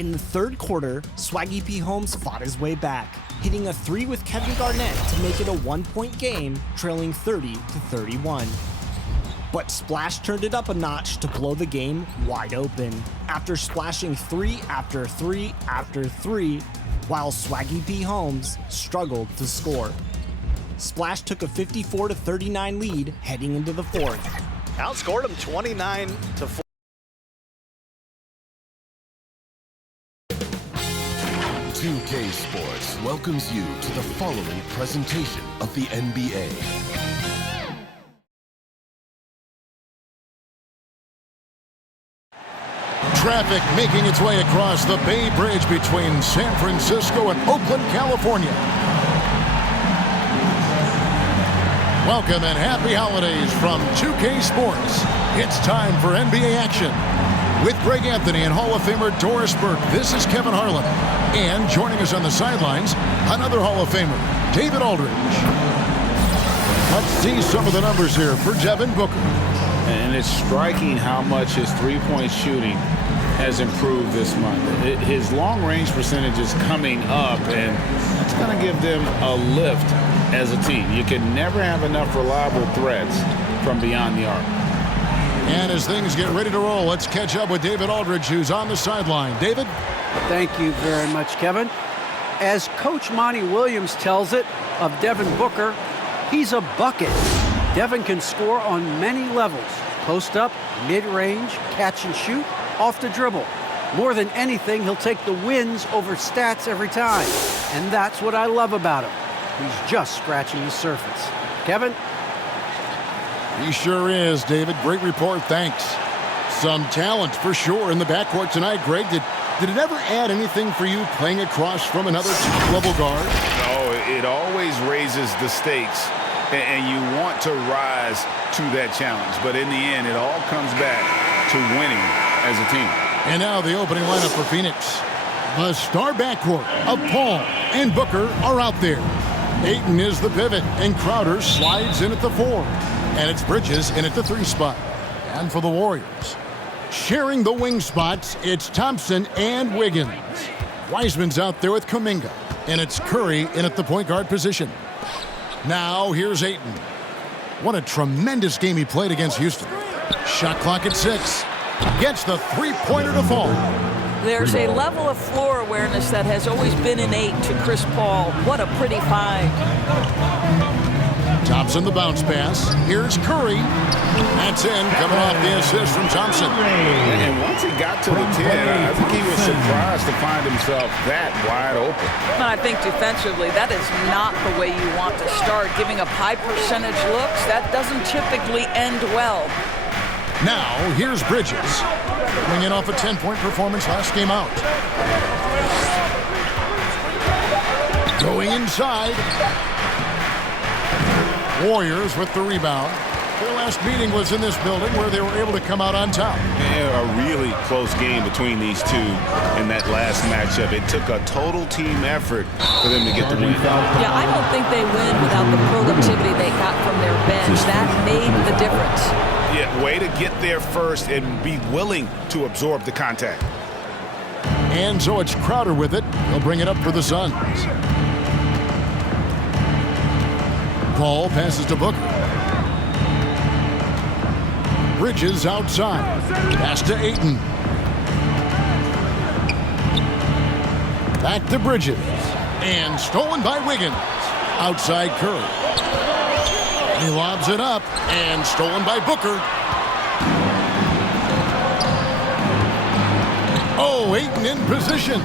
In the third quarter, Swaggy P. Holmes fought his way back, hitting a 3 with Kevin Garnett to make it a 1-point game, trailing 30-31. But Splash turned it up a notch to blow the game wide open, after splashing 3 after 3 after 3, while Swaggy P. Holmes struggled to score. Splash took a 54-39 lead heading into the fourth. Outscored him 29-4. 2K Sports welcomes you to the following presentation of the NBA. Traffic making its way across the Bay Bridge between San Francisco and Oakland, California. Welcome and happy holidays from 2K Sports. It's time for NBA action. With Greg Anthony and Hall of Famer Doris Burke, this is Kevin Harlan. And joining us on the sidelines, another Hall of Famer, David Aldridge. Let's see some of the numbers here for Devin Booker. And it's striking how much his three-point shooting has improved this month. His long-range percentage is coming up, and that's going to give them a lift as a team. You can never have enough reliable threats from beyond the arc. And as things get ready to roll, let's catch up with David Aldridge, who's on the sideline. David? Thank you very much, Kevin. As Coach Monty Williams tells it of Devin Booker, he's a bucket. Devin can score on many levels. Post up, mid-range, catch and shoot, off the dribble. More than anything, he'll take the wins over stats every time. And that's what I love about him. He's just scratching the surface. Kevin? He sure is, David. Great report, thanks. Some talent for sure in the backcourt tonight, Greg. Did it ever add anything for you playing across from another top-level guard? No, it always raises the stakes, and you want to rise to that challenge. But in the end, it all comes back to winning as a team. And now the opening lineup for Phoenix. The star backcourt of Paul and Booker are out there. Ayton is the pivot, and Crowder slides in at the 4. And it's Bridges in at the 3 spot. And for the Warriors, sharing the wing spots, it's Thompson and Wiggins. Wiseman's out there with Kuminga. And it's Curry in at the point guard position. Now here's Ayton. What a tremendous game he played against Houston. Shot clock at 6. Gets the three-pointer to fall. There's a level of floor awareness that has always been innate to Chris Paul. What a pretty find. Thompson the bounce pass. Here's Curry. That's in, coming off the assist from Thompson. And once he got to the 10, I think he was surprised to find himself that wide open. I think defensively, that is not the way you want to start. Giving up high percentage looks, that doesn't typically end well. Now, here's Bridges. Coming in off a 10-point performance last game out. Going inside. Warriors with the rebound. Their last meeting was in this building where they were able to come out on top. Yeah, a really close game between these two in that last matchup. It took a total team effort for them to get the win. Yeah, I don't think they win without the productivity they got from their bench. That made the difference. Yeah, way to get there first and be willing to absorb the contact. And so it's Crowder with it. He'll bring it up for the Suns. Paul passes to Booker. Bridges outside. Pass to Ayton. Back to Bridges. And stolen by Wiggins. Outside Curry. He lobs it up. And stolen by Booker. Oh, Ayton in position.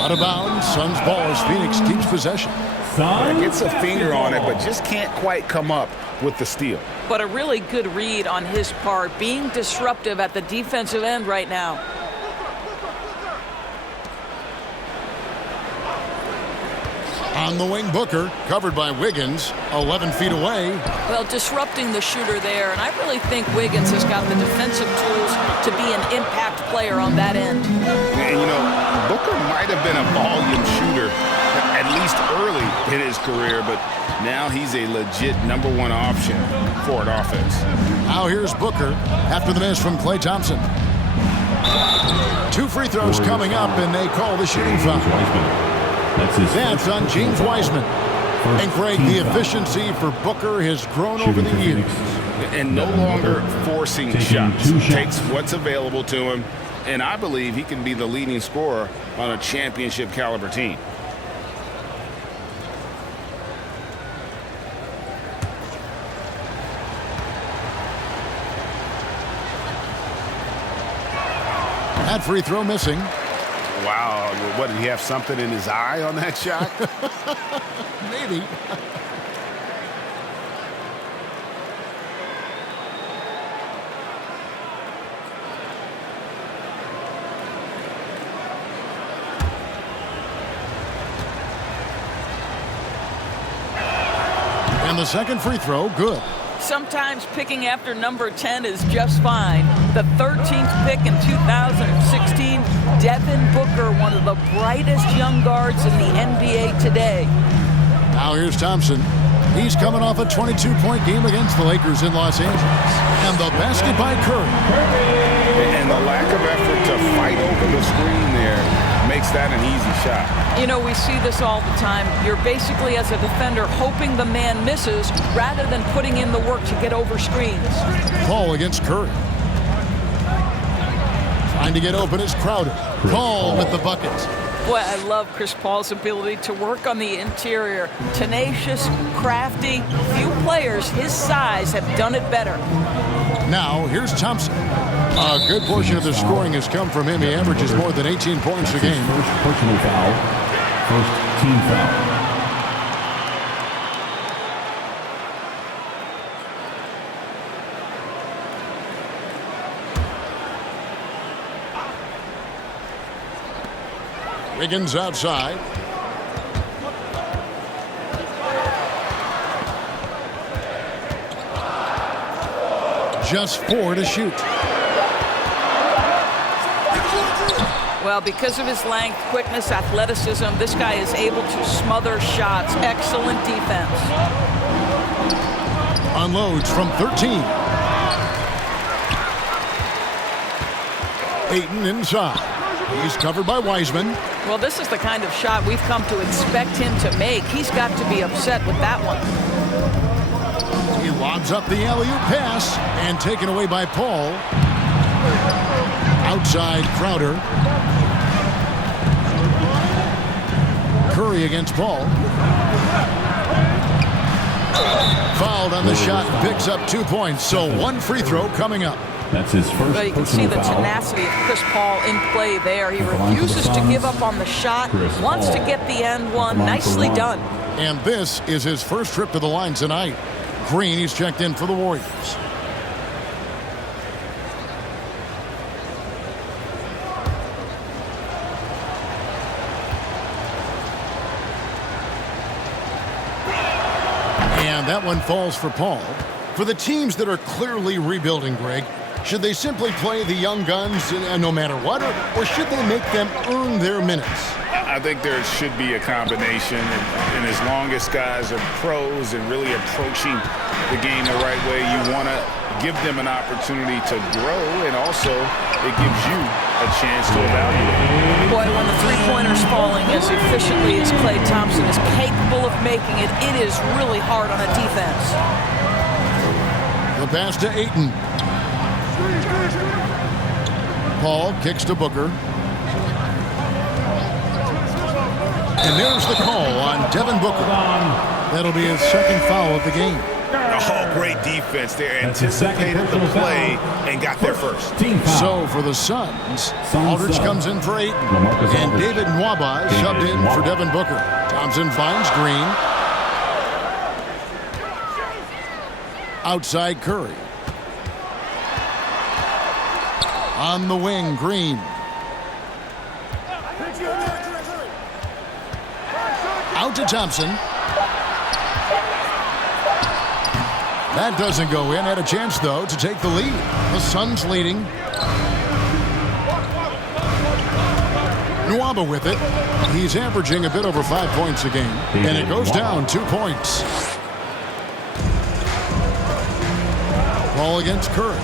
Out of bounds. Suns ball as Phoenix keeps possession. Gets a finger on it, but just can't quite come up with the steal. But a really good read on his part, being disruptive at the defensive end right now. On the wing, Booker, covered by Wiggins, 11 feet away. Well, disrupting the shooter there, and I really think Wiggins has got the defensive tools to be an impact player on that end. And, you know, Booker might have been a volume shooter, at least early in his career, but now he's a legit #1 option for an offense. Now here's Booker after the miss from Klay Thompson. 2 free throws coming up, and they call the shooting foul. That's on James Wiseman. And Greg, the efficiency for Booker has grown over the years. And no longer forcing shots. Takes what's available to him, and I believe he can be the leading scorer on a championship caliber team. That free throw missing. Wow, what, did he have something in his eye on that shot? Maybe. And the second free throw, good. Sometimes picking after number 10 is just fine. The 13th pick in 2016, Devin Booker, one of the brightest young guards in the NBA today. Now here's Thompson. He's coming off a 22-point game against the Lakers in Los Angeles. And the basket by Curry. And the lack of effort to fight over the screen there makes that an easy shot. You know, we see this all the time. You're basically, as a defender, hoping the man misses rather than putting in the work to get over screens. Paul against Curry. Trying to get open is Crowder. Paul with the bucket. Boy, I love Chris Paul's ability to work on the interior. Tenacious, crafty. Few players his size have done it better. Now, here's Thompson. A good portion of the scoring has come from him. He averages more than 18 points a game. First personal foul. First team foul. Wiggins outside. Just 4 to shoot. Well, because of his length, quickness, athleticism, this guy is able to smother shots. Excellent defense. Unloads from 13. Ayton inside. He's covered by Wiseman. Well, this is the kind of shot we've come to expect him to make. He's got to be upset with that one. He lobs up the alley-oop pass and taken away by Paul. Outside Crowder. Curry against Paul. Fouled on the shot, picks up 2 points. So 1 free throw coming up. That's his first Well, you can see the foul. tenacity of Chris Paul in play there. He refuses to give up on the shot, wants to get the end one. Nicely done. And this is his first trip to the line tonight. Green, he's checked in for the Warriors. And that one falls for Paul. For the teams that are clearly rebuilding, Greg, should they simply play the young guns no matter what, or should they make them earn their minutes? I think there should be a combination, and as long as guys are pros and really approaching the game the right way, you want to give them an opportunity to grow, and also it gives you a chance to evaluate. Boy, when the three-pointer's falling as efficiently as Klay Thompson is capable of making it, it is really hard on a defense. The pass to Ayton. Paul kicks to Booker. And there's the call on Devin Booker. That'll be his second foul of the game. Oh, great defense there. Anticipated the play and got there first. So for the Suns, Aldridge comes in for Ayton. And David Nwaba shoved in for Devin Booker. Thompson finds Green. Outside Curry. On the wing, Green. Out to Thompson. That doesn't go in. Had a chance, though, to take the lead. The Suns leading. Nwaba with it. He's averaging a bit over 5 points a game. And it goes down 2 points. Ball against Curry.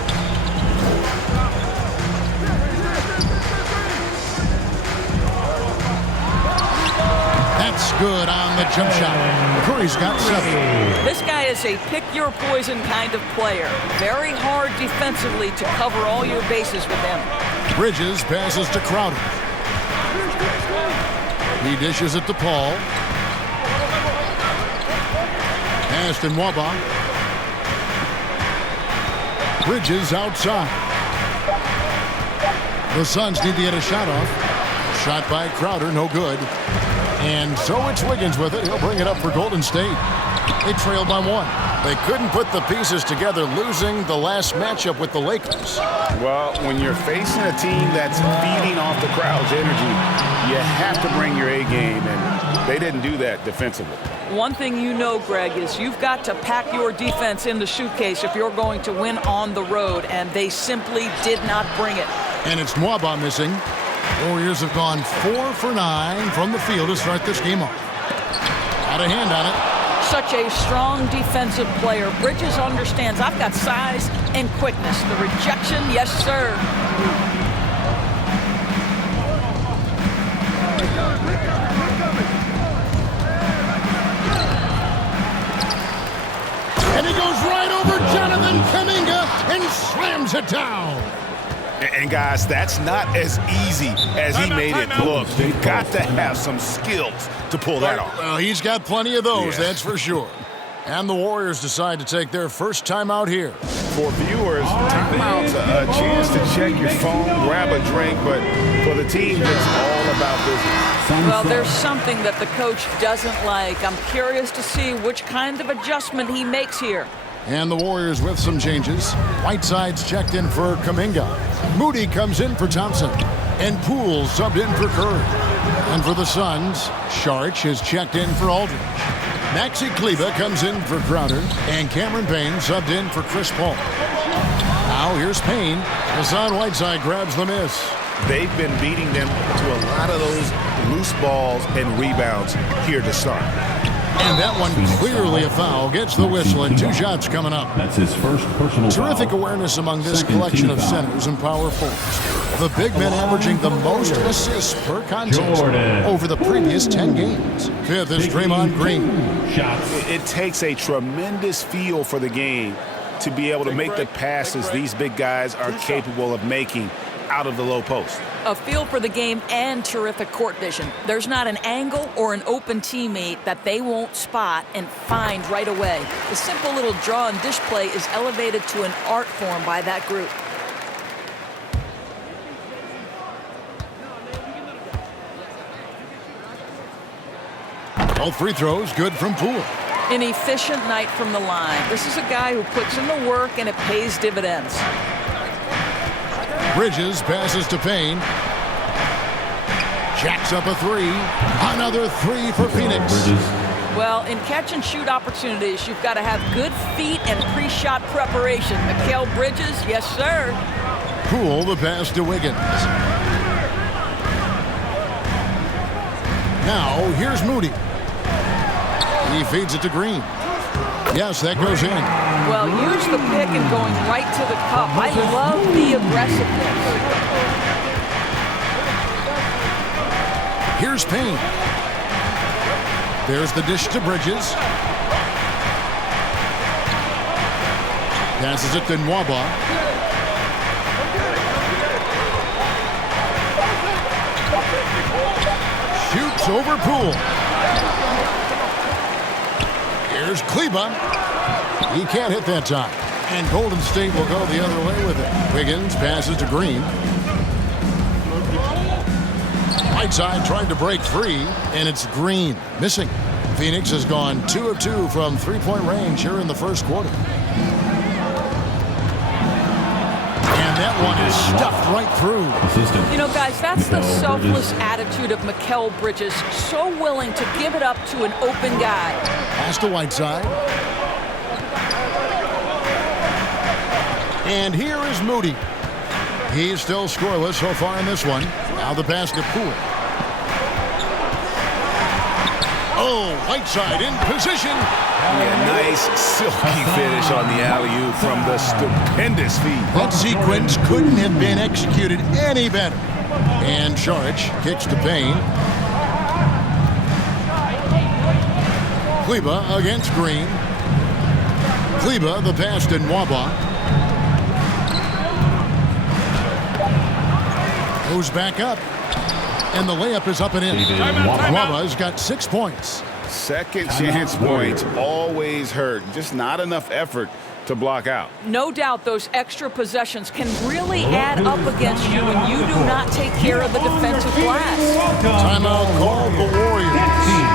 That's good on the jump shot. Curry's got 7. This guy is a pick-your-poison kind of player. Very hard defensively to cover all your bases with him. Bridges passes to Crowder. He dishes it to Paul. Pass to Nwaba. Bridges outside. The Suns need to get a shot off. Shot by Crowder, no good. And so it's Wiggins with it. He'll bring it up for Golden State. They trailed by 1. They couldn't put the pieces together, losing the last matchup with the Lakers. Well, when you're facing a team that's feeding off the crowd's energy, you have to bring your A game, and they didn't do that defensively. One thing you know, Greg, is you've got to pack your defense in the suitcase if you're going to win on the road, and they simply did not bring it. And it's Nwaba missing. Warriors have gone 4 for 9 from the field to start this game off. Had a hand on it. Such a strong defensive player. Bridges understands I've got size and quickness. The rejection, yes, sir. And he goes right over Jonathan Kuminga and slams it down. And guys, that's not as easy as he made it look. You've got to have some skills to pull that off. Well, he's got plenty of those, that's for sure. And the Warriors decide to take their first timeout here. For viewers, timeout's a chance to check your phone, grab a drink, but for the team, it's all about business. Well, there's something that the coach doesn't like. I'm curious to see which kind of adjustment he makes here. And the Warriors with some changes. Whiteside's checked in for Kuminga. Moody comes in for Thompson. And Poole subbed in for Curry. And for the Suns, Saric is checked in for Aldridge. Maxi Kleber comes in for Crowder. And Cameron Payne subbed in for Chris Paul. Now here's Payne. Hassan Whiteside grabs the miss. They've been beating them to a lot of those loose balls and rebounds here to start. And that one clearly a foul. Gets the whistle and 2 shots coming up. That's his first personal foul. Terrific awareness among this collection of centers and power forwards. The big men averaging the most assists per contest over the previous 10 games. 5th is Draymond Green. It takes a tremendous feel for the game to be able to make the passes these big guys are capable of making out of the low post. A feel for the game and terrific court vision. There's not an angle or an open teammate that they won't spot and find right away. The simple little draw and dish play is elevated to an art form by that group. All free throws good from Poole. An efficient night from the line. This is a guy who puts in the work and it pays dividends. Bridges passes to Payne. Jacks up a 3. Another 3 for Phoenix. Well, in catch-and-shoot opportunities, you've got to have good feet and pre-shot preparation. Mikal Bridges, yes, sir. Poole the pass to Wiggins. Now, here's Moody. He feeds it to Green. Yes, that goes in. Well, use the pick and going right to the cup. I love the aggressiveness. Here's Payne. There's the dish to Bridges. Passes it to Nwaba. Shoots over Poole. Here's Kleber. He can't hit that time. And Golden State will go the other way with it. Wiggins passes to Green. Whiteside trying to break free, and it's Green missing. Phoenix has gone 2 of 2 from three-point range here in the first quarter. And that one is stuffed right through. You know, guys, that's the selfless attitude of Mikal Bridges. So willing to give it up to an open guy. Pass to Whiteside. And here is Moody. He's still scoreless so far in this one. Now the pass to Poole. Oh, Whiteside in position. Yeah, nice silky finish on the alley-oop from the stupendous feed. That sequence couldn't have been executed any better. And Saric kicks to Payne. Kleba against Green. Kleba, the pass to Nwaba. Goes back up. And the layup is up and in. Nwaba's got 6 points. Second chance points always hurt. Just not enough effort to block out. No doubt those extra possessions can really add up against you when you do not take care of the defensive glass. Timeout called the Warriors.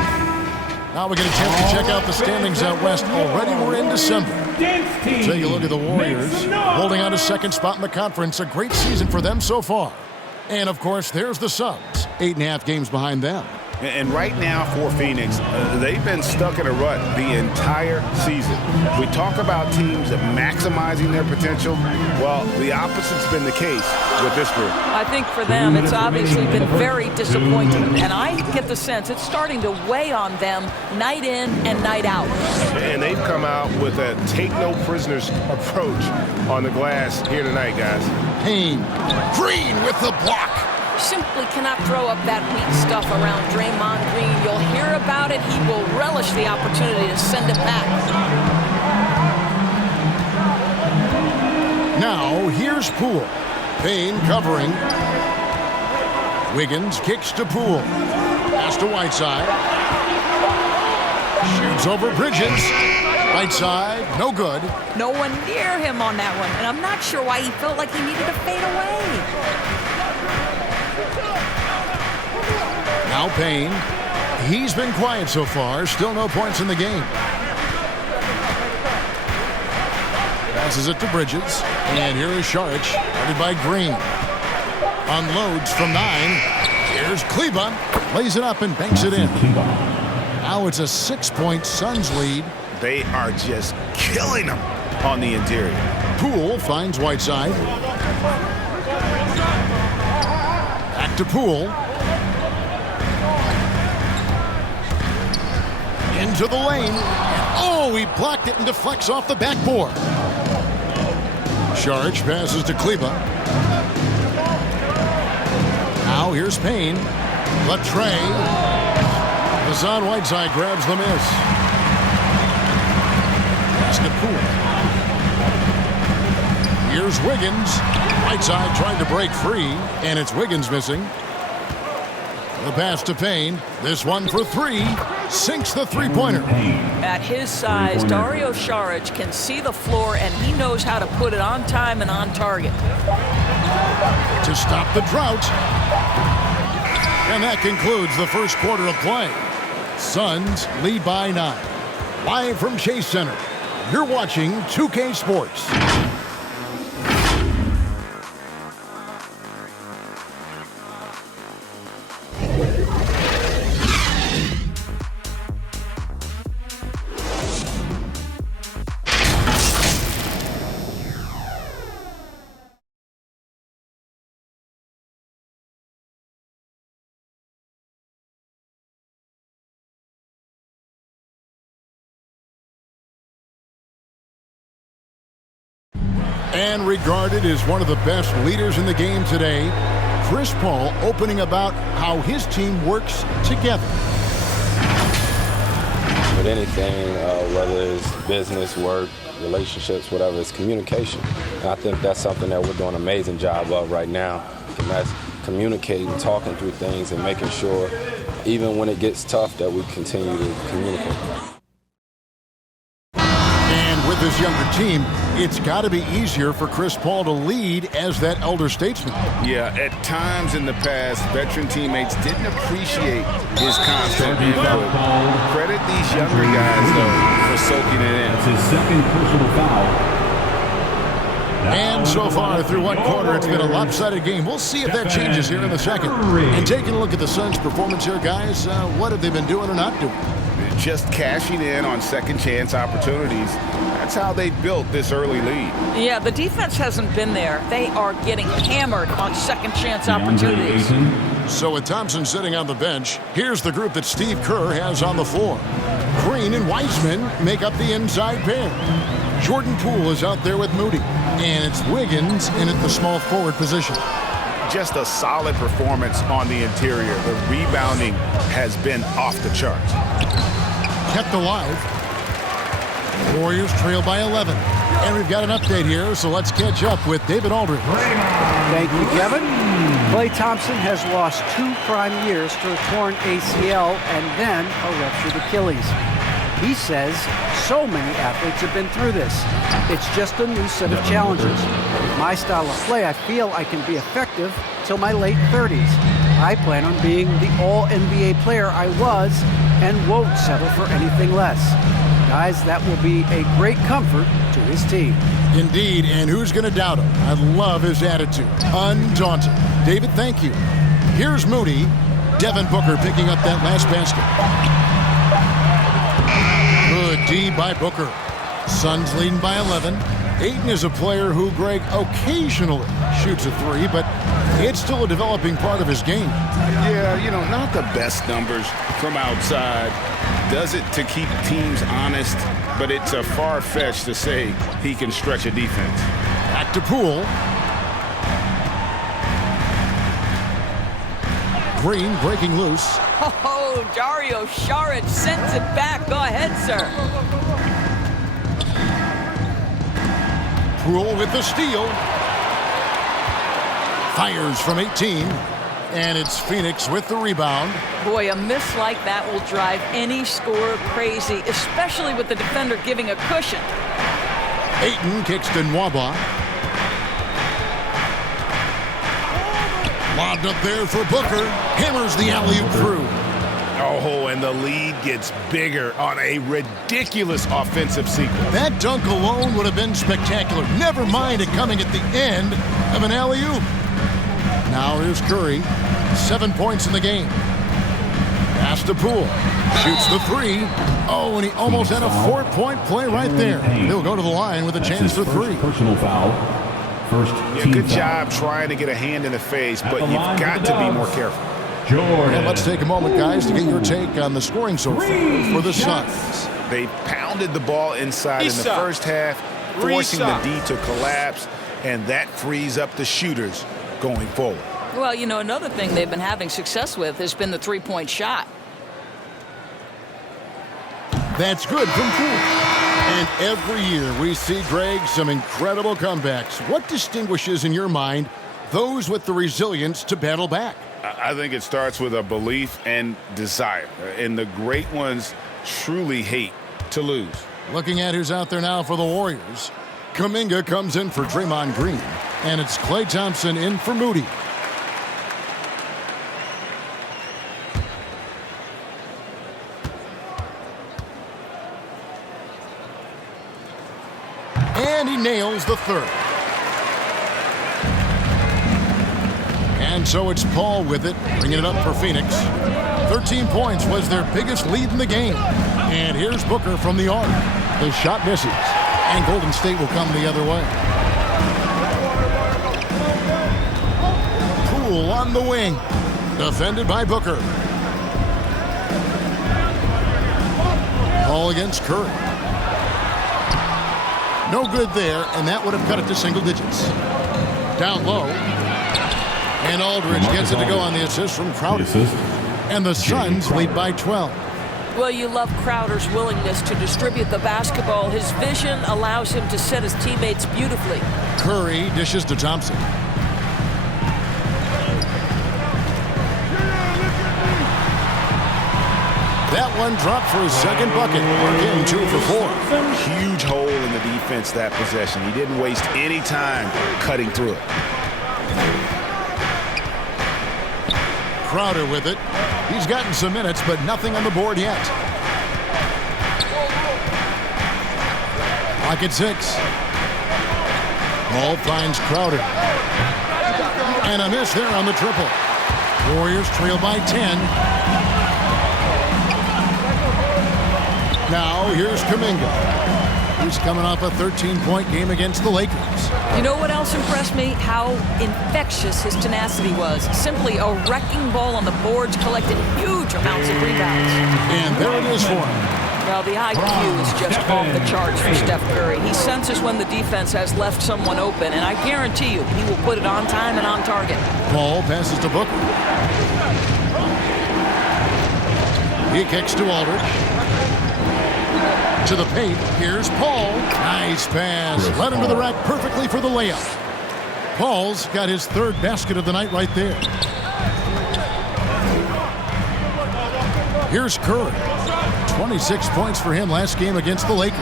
Now we get a chance to check out the standings out west. Already we're in December. Take a look at the Warriors, holding on to second spot in the conference. A great season for them so far. And, of course, there's the Suns, 8.5 games behind them. And right now for Phoenix, they've been stuck in a rut the entire season. We talk about teams maximizing their potential. Well, the opposite's been the case with this group. I think for them, it's obviously been very disappointing. And I get the sense it's starting to weigh on them night in and night out. And they've come out with a take-no-prisoners approach on the glass here tonight, guys. Payne. Green with the block. Simply cannot throw up that weak stuff around Draymond Green. You'll hear about it. He will relish the opportunity to send it back. Now, here's Poole. Payne covering. Wiggins kicks to Poole. Pass to Whiteside. Shoots over Bridges. Right side, no good. No one near him on that one. And I'm not sure why he felt like he needed to fade away. Now Payne. He's been quiet so far. Still no points in the game. Passes it to Bridges. And here is Saric, guarded by Green. Unloads from 9. Here's Kleba. Lays it up and banks it in. Now it's a 6-point Suns lead. They are just killing them on the interior. Poole finds Whiteside. Back to Poole. Into the lane. Oh, he blocked it and deflects off the backboard. Saric passes to Kleba. Now here's Payne. Latre. Hassan Whiteside grabs the miss. Pass to Poole. Here's Wiggins. Whiteside trying to break free, and it's Wiggins missing. The pass to Payne. This one for 3. Sinks the three-pointer. At his size, Dario Saric can see the floor, and he knows how to put it on time and on target. To stop the drought. And that concludes the first quarter of play. Suns lead by 9. Live from Chase Center, you're watching 2K Sports. And regarded as one of the best leaders in the game today, Chris Paul opening about how his team works together. With anything, whether it's business, work, relationships, whatever, it's communication. And I think that's something that we're doing an amazing job of right now. And that's communicating, talking through things, and making sure, even when it gets tough, that we continue to communicate. With his younger team, it's got to be easier for Chris Paul to lead as that elder statesman. Yeah, at times in the past, veteran teammates didn't appreciate his constant input. Credit these younger guys, though, for soaking it in. That's his second personal foul. And so far through one quarter, it's been a lopsided game. We'll see if that changes here in the second. And taking a look at the Suns' performance here, guys, what have they been doing or not doing? Just cashing in on second chance opportunities. That's how they built this early lead. Yeah, the defense hasn't been there. They are getting hammered on second chance opportunities. So with Thompson sitting on the bench, here's the group that Steve Kerr has on the floor. Green and Wiseman make up the inside pair. Jordan Poole is out there with Moody. And it's Wiggins in at the small forward position. Just a solid performance on the interior. The rebounding has been off the charts. kept alive. Warriors trail by 11. And we've got an update here, so let's catch up with David Aldridge. Thank you, Kevin. Klay Thompson has lost 2 prime years to a torn ACL and then a ruptured Achilles. He says so many athletes have been through this. It's just a new set of challenges. With my style of play, I feel I can be effective till my late 30s. I plan on being the all-NBA player I was and won't settle for anything less. Guys, that will be a great comfort to his team. Indeed, and who's going to doubt him? I love his attitude. Undaunted. David, thank you. Here's Moody. Devin Booker picking up that last basket. Good D by Booker. Suns leading by 11. Ayton is a player who, Greg, occasionally shoots a 3, but it's still a developing part of his game. Yeah, not the best numbers from outside. Does it to keep teams honest, but it's a far-fetched to say he can stretch a defense. Back to Poole. Green breaking loose. Oh, Dario Saric sends it back. Go ahead, sir. Poole with the steal. Fires from 18. And it's Phoenix with the rebound. Boy, a miss like that will drive any scorer crazy, especially with the defender giving a cushion. Ayton kicks to Nwaba. Lobbed up there for Booker. Hammers the alley-oop through. Oh, and the lead gets bigger on a ridiculous offensive sequence. That dunk alone would have been spectacular. Never mind it coming at the end of an alley-oop. Now here's Curry. 7 points in the game. Pass to Poole. Shoots the 3. Oh, and he almost had a 4-point play right there. He'll go to the line with a chance for 3. Personal foul. First team Good foul. job trying to get a hand in the face, but you've got to be more careful. And let's take a moment, guys, to get your take on the scoring so far for the Suns. They pounded the ball inside in the first half, forcing the D to collapse, and that frees up the shooters going forward. Well, another thing they've been having success with has been the three-point shot. That's good from Poole. And every year we see, Greg, some incredible comebacks. What distinguishes, in your mind, those with the resilience to battle back? I think it starts with a belief and desire. And the great ones truly hate to lose. Looking at who's out there now for the Warriors. Kuminga comes in for Draymond Green. And it's Klay Thompson in for Moody. And he nails the 3rd. And so it's Paul with it, bringing it up for Phoenix. 13 points was their biggest lead in the game. And here's Booker from the arc. The shot misses. And Golden State will come the other way. Poole on the wing. Defended by Booker. Ball against Curry. No good there, and that would have cut it to single digits. Down low. And Aldridge gets it to go on the assist from Crowder. And the Suns lead by 12. Well, you love Crowder's willingness to distribute the basketball. His vision allows him to set his teammates beautifully. Curry dishes to Thompson. That one dropped for his second bucket. Again, 2 for 4. Huge hole in the defense that possession. He didn't waste any time cutting through it. Crowder with it. He's gotten some minutes, but nothing on the board yet. Clock at 6. Ball finds Crowder. And a miss there on the triple. Warriors trail by 10. Now here's Kuminga. He's coming off a 13-point game against the Lakers. You know what else impressed me? How infectious his tenacity was. Simply a wrecking ball on the boards, collecting huge amounts of rebounds. And there it is for him. Well, the IQ is just off the charts for Steph Curry. He senses when the defense has left someone open, and I guarantee you he will put it on time and on target. Ball passes to Booker. He kicks to Aldridge. To the paint, here's Paul. Nice pass. Led him to the rack perfectly for the layup. Paul's got his third basket of the night right there. Here's Curry. 26 points for him last game against the Lakers.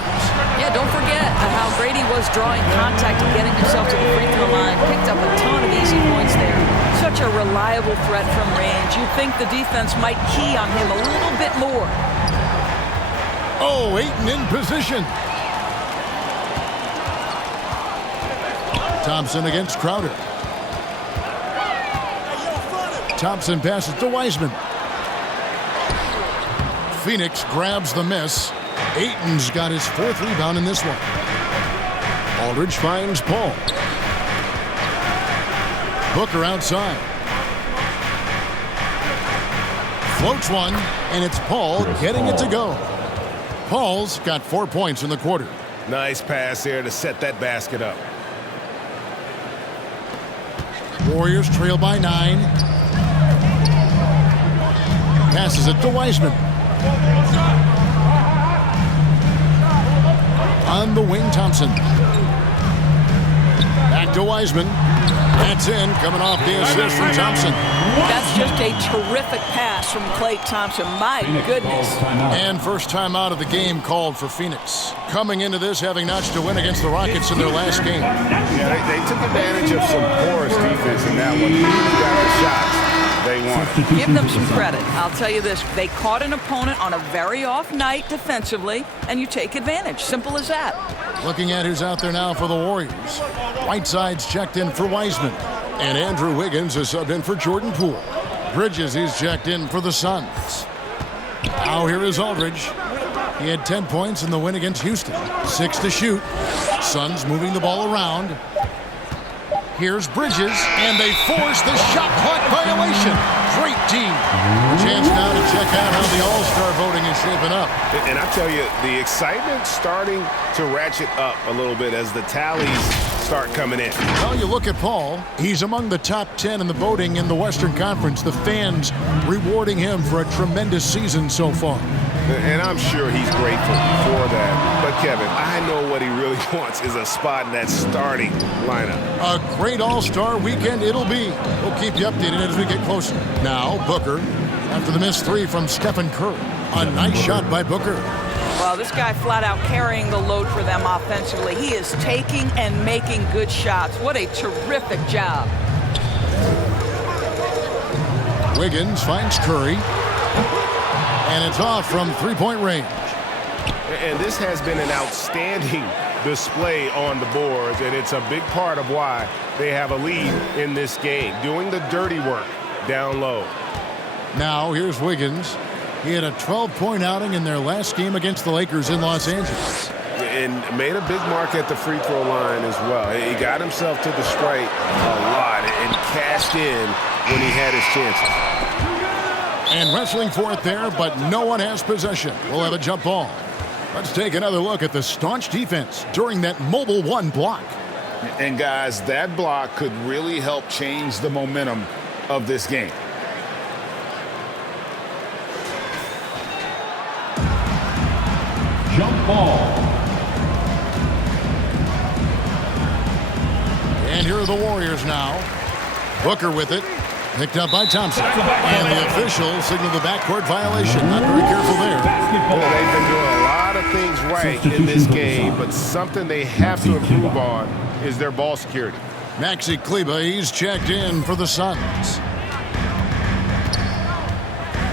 Yeah, don't forget how great he was drawing contact and getting himself to the free throw line. Picked up a ton of easy points there. Such a reliable threat from range. You'd think the defense might key on him a little bit more. Oh, Ayton in position. Thompson against Crowder. Thompson passes to Wiseman. Phoenix grabs the miss. Ayton's got his fourth rebound in this one. Aldridge finds Paul. Booker outside. Floats one, and it's Paul getting it to go. Paul's got 4 points in the quarter. Nice pass there to set that basket up. Warriors trail by 9. Passes it to Wiseman. On the wing, Thompson. Back to Wiseman. That's in, coming off the assist from Thompson. That's just a terrific pass from Klay Thompson. My goodness. And first time out of the game called for Phoenix. Coming into this, having notched a win against the Rockets in their last game. Yeah, they took advantage of some porous defense in that one. They got the shots they want. Give them some credit. I'll tell you this. They caught an opponent on a very off night defensively, and you take advantage. Simple as that. Looking at who's out there now for the Warriors. Whiteside's checked in for Wiseman. And Andrew Wiggins is subbed in for Jordan Poole. Bridges, he's checked in for the Suns. Now here is Aldridge. He had 10 points in the win against Houston. 6 to shoot. Suns moving the ball around. Here's Bridges, and they force the shot clock violation. Great team. Chance now to check out how the All-Star voting is shaping up. And I tell you, the excitement's starting to ratchet up a little bit as the tallies start coming in. Well, you look at Paul. He's among the top 10 in the voting in the Western Conference. The fans rewarding him for a tremendous season so far. And I'm sure he's grateful for that. But, Kevin, I know what he really wants is a spot in that starting lineup. A great All-Star weekend it'll be. We'll keep you updated as we get closer. Now, Booker, after the missed three from Stephen Curry. A nice shot by Booker. Well, this guy flat out carrying the load for them offensively. He is taking and making good shots. What a terrific job. Wiggins finds Curry. And it's off from three-point range. And this has been an outstanding display on the boards, and it's a big part of why they have a lead in this game, doing the dirty work down low. Now here's Wiggins. He had a 12-point outing in their last game against the Lakers in Los Angeles. And made a big mark at the free throw line as well. He got himself to the stripe a lot and cashed in when he had his chances. And wrestling for it there, but no one has possession. We'll have a jump ball. Let's take another look at the staunch defense during that mobile one block. And guys, that block could really help change the momentum of this game. Jump ball. And here are the Warriors now. Booker with it. Picked up by Thompson. And the official signaled the backcourt violation. Not very careful there. Well, they've been doing a lot of things right in this game, but something they have to improve on is their ball security. Maxi Kleber, he's checked in for the Suns.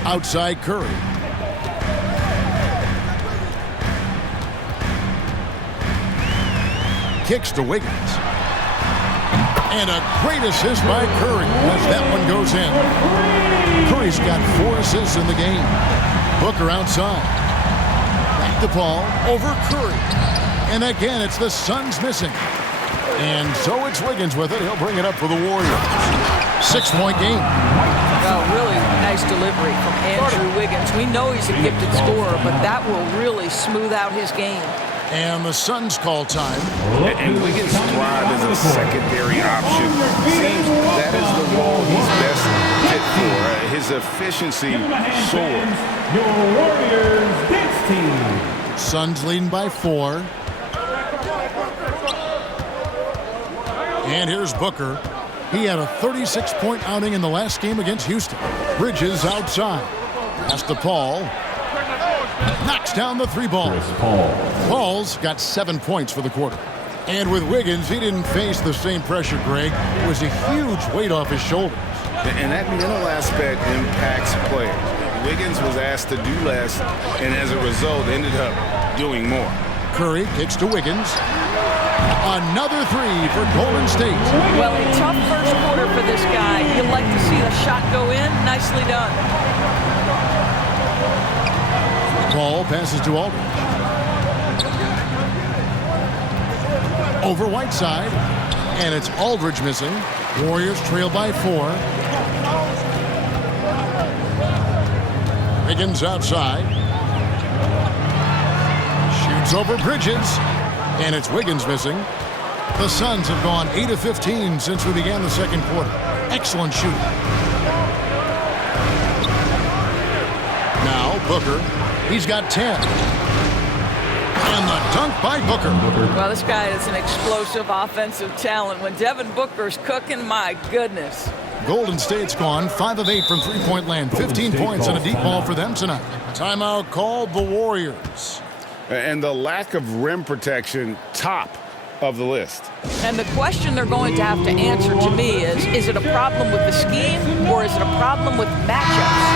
Outside Curry. Kicks to Wiggins. And a great assist by Curry as that one goes in. Curry's got 4 assists in the game. Booker outside. Back to Paul over Curry. And again, it's the Suns missing. And so it's Wiggins with it. He'll bring it up for the Warriors. 6-point game. Well, really nice delivery from Andrew Wiggins. We know he's a gifted scorer, but that will really smooth out his game. And the Suns call time. And Wiggins thrive as a secondary option. Seems that is the role he's best fit for. His efficiency soars. Your Warriors dance team. Suns leading by 4. And here's Booker. He had a 36-point outing in the last game against Houston. Bridges outside. Pass to Paul. Knocks down the 3-ball. Paul's got 7 points for the quarter. And with Wiggins, he didn't face the same pressure, Greg. It was a huge weight off his shoulders. And that mental aspect impacts players. Wiggins was asked to do less, and as a result, ended up doing more. Curry kicks to Wiggins. Another 3 for Golden State. Well, a tough first quarter for this guy. You'd like to see the shot go in. Nicely done. Paul passes to Aldridge. Over Whiteside. And it's Aldridge missing. Warriors trail by 4. Wiggins outside. Shoots over Bridges. And it's Wiggins missing. The Suns have gone 8 of 15 since we began the second quarter. Excellent shooting. Now Booker. He's got 10. And the dunk by Booker. Well, this guy is an explosive offensive talent. When Devin Booker's cooking, my goodness. Golden State's gone 5 of 8 from three-point land. 15 points and a deep ball for them tonight. Timeout called the Warriors. And the lack of rim protection, top of the list. And the question they're going to have to answer to me is it a problem with the scheme or is it a problem with matchups?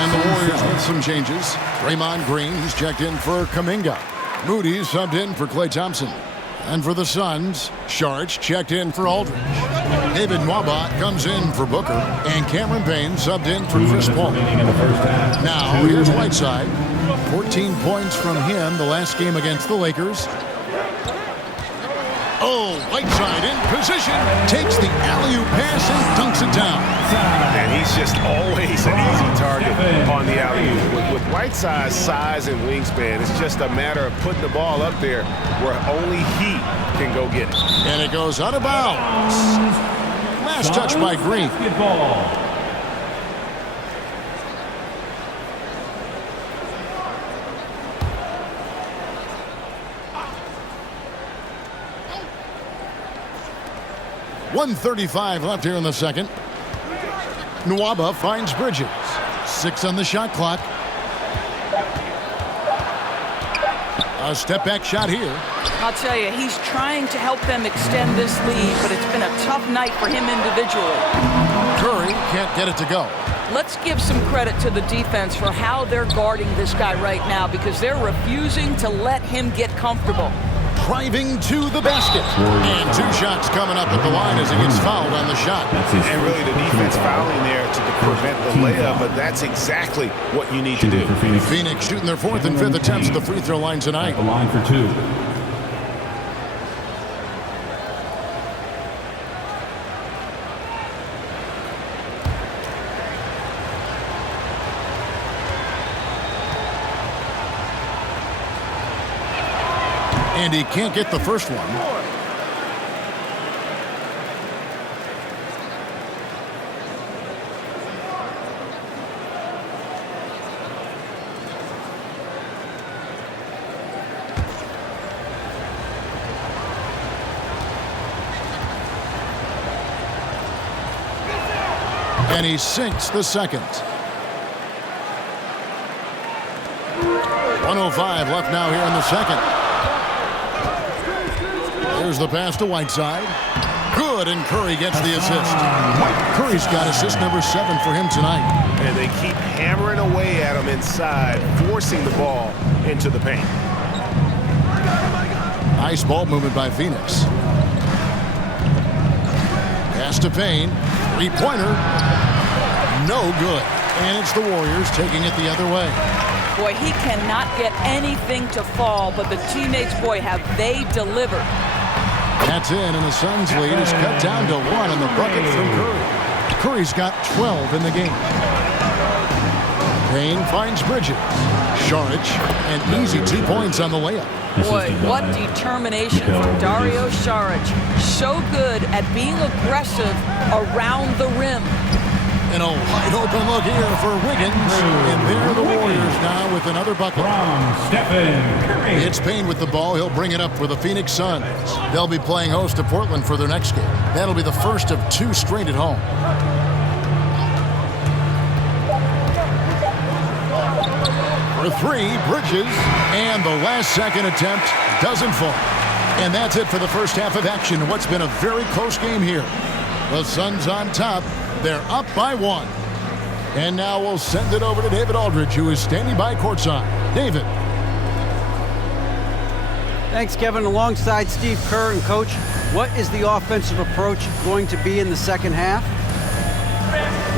And the Warriors with some changes. Draymond Green, he's checked in for Kuminga. Moody subbed in for Klay Thompson. And for the Suns, Sharch checked in for Aldridge. David Nwaba comes in for Booker. And Cameron Payne subbed in for Chris Paul. Now here's Whiteside. 14 points from him the last game against the Lakers. Oh, Whiteside in position. Takes the alley-oop pass and dunks it down. And he's just always an easy target on the alley-oop. With Whiteside's size and wingspan, it's just a matter of putting the ball up there where only he can go get it. And it goes out of bounds. Last touch by Green. .135 left here in the second. Nwaba finds Bridges. 6 on the shot clock. A step-back shot here. I'll tell you, he's trying to help them extend this lead, but it's been a tough night for him individually. Curry can't get it to go. Let's give some credit to the defense for how they're guarding this guy right now because they're refusing to let him get comfortable. Driving to the basket. And 2 shots coming up at the line as he gets fouled on the shot. And really the defense fouling there to prevent the layup, but that's exactly what you need to do. Phoenix shooting their 4th and 5th attempts at the free throw line tonight. The line for 2. And he can't get the first one. And he sinks the second. 1:05 left now here in the second. There's the pass to Whiteside. Good, and Curry gets the assist. Curry's got assist number 7 for him tonight. And they keep hammering away at him inside, forcing the ball into the paint. Nice ball movement by Phoenix. Pass to Payne. 3-pointer. No good. And it's the Warriors taking it the other way. Boy, he cannot get anything to fall, but the teammates, boy, have they delivered. That's in, and the Suns' lead is cut down to 1 on the bucket from Curry. Curry's got 12 in the game. Payne finds Bridges. Saric, an easy 2 points on the layup. Boy, what determination from Dario Saric. So good at being aggressive around the rim. And a wide open look here for Wiggins. And there are the Warriors now with another bucket. It's Payne with the ball. He'll bring it up for the Phoenix Suns. They'll be playing host to Portland for their next game. That'll be the first of 2 straight at home. For 3, Bridges. And the last second attempt doesn't fall. And that's it for the first half of action in what's been a very close game here. The Suns on top. They're up by 1. And now we'll send it over to David Aldridge, who is standing by courtside. David. Thanks, Kevin. Alongside Steve Kerr and Coach, what is the offensive approach going to be in the second half?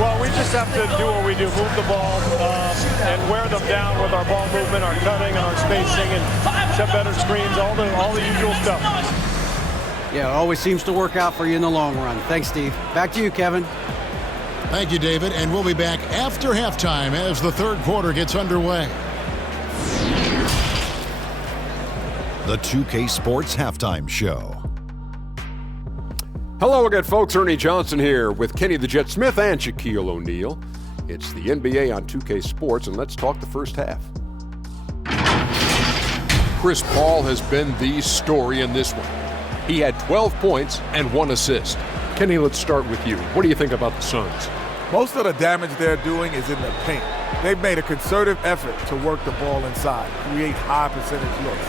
Well, we just have to do what we do, move the ball and wear them down with our ball movement, our cutting, and our spacing, and set better screens, all the usual stuff. Yeah, it always seems to work out for you in the long run. Thanks, Steve. Back to you, Kevin. Thank you, David. And we'll be back after halftime as the third quarter gets underway. The 2K Sports Halftime Show. Hello again, folks. Ernie Johnson here with Kenny the Jet Smith and Shaquille O'Neal. It's the NBA on 2K Sports, and let's talk the first half. Chris Paul has been the story in this one. He had 12 points and 1 assist. Kenny, let's start with you. What do you think about the Suns? Most of the damage they're doing is in the paint. They've made a concerted effort to work the ball inside, create high percentage looks.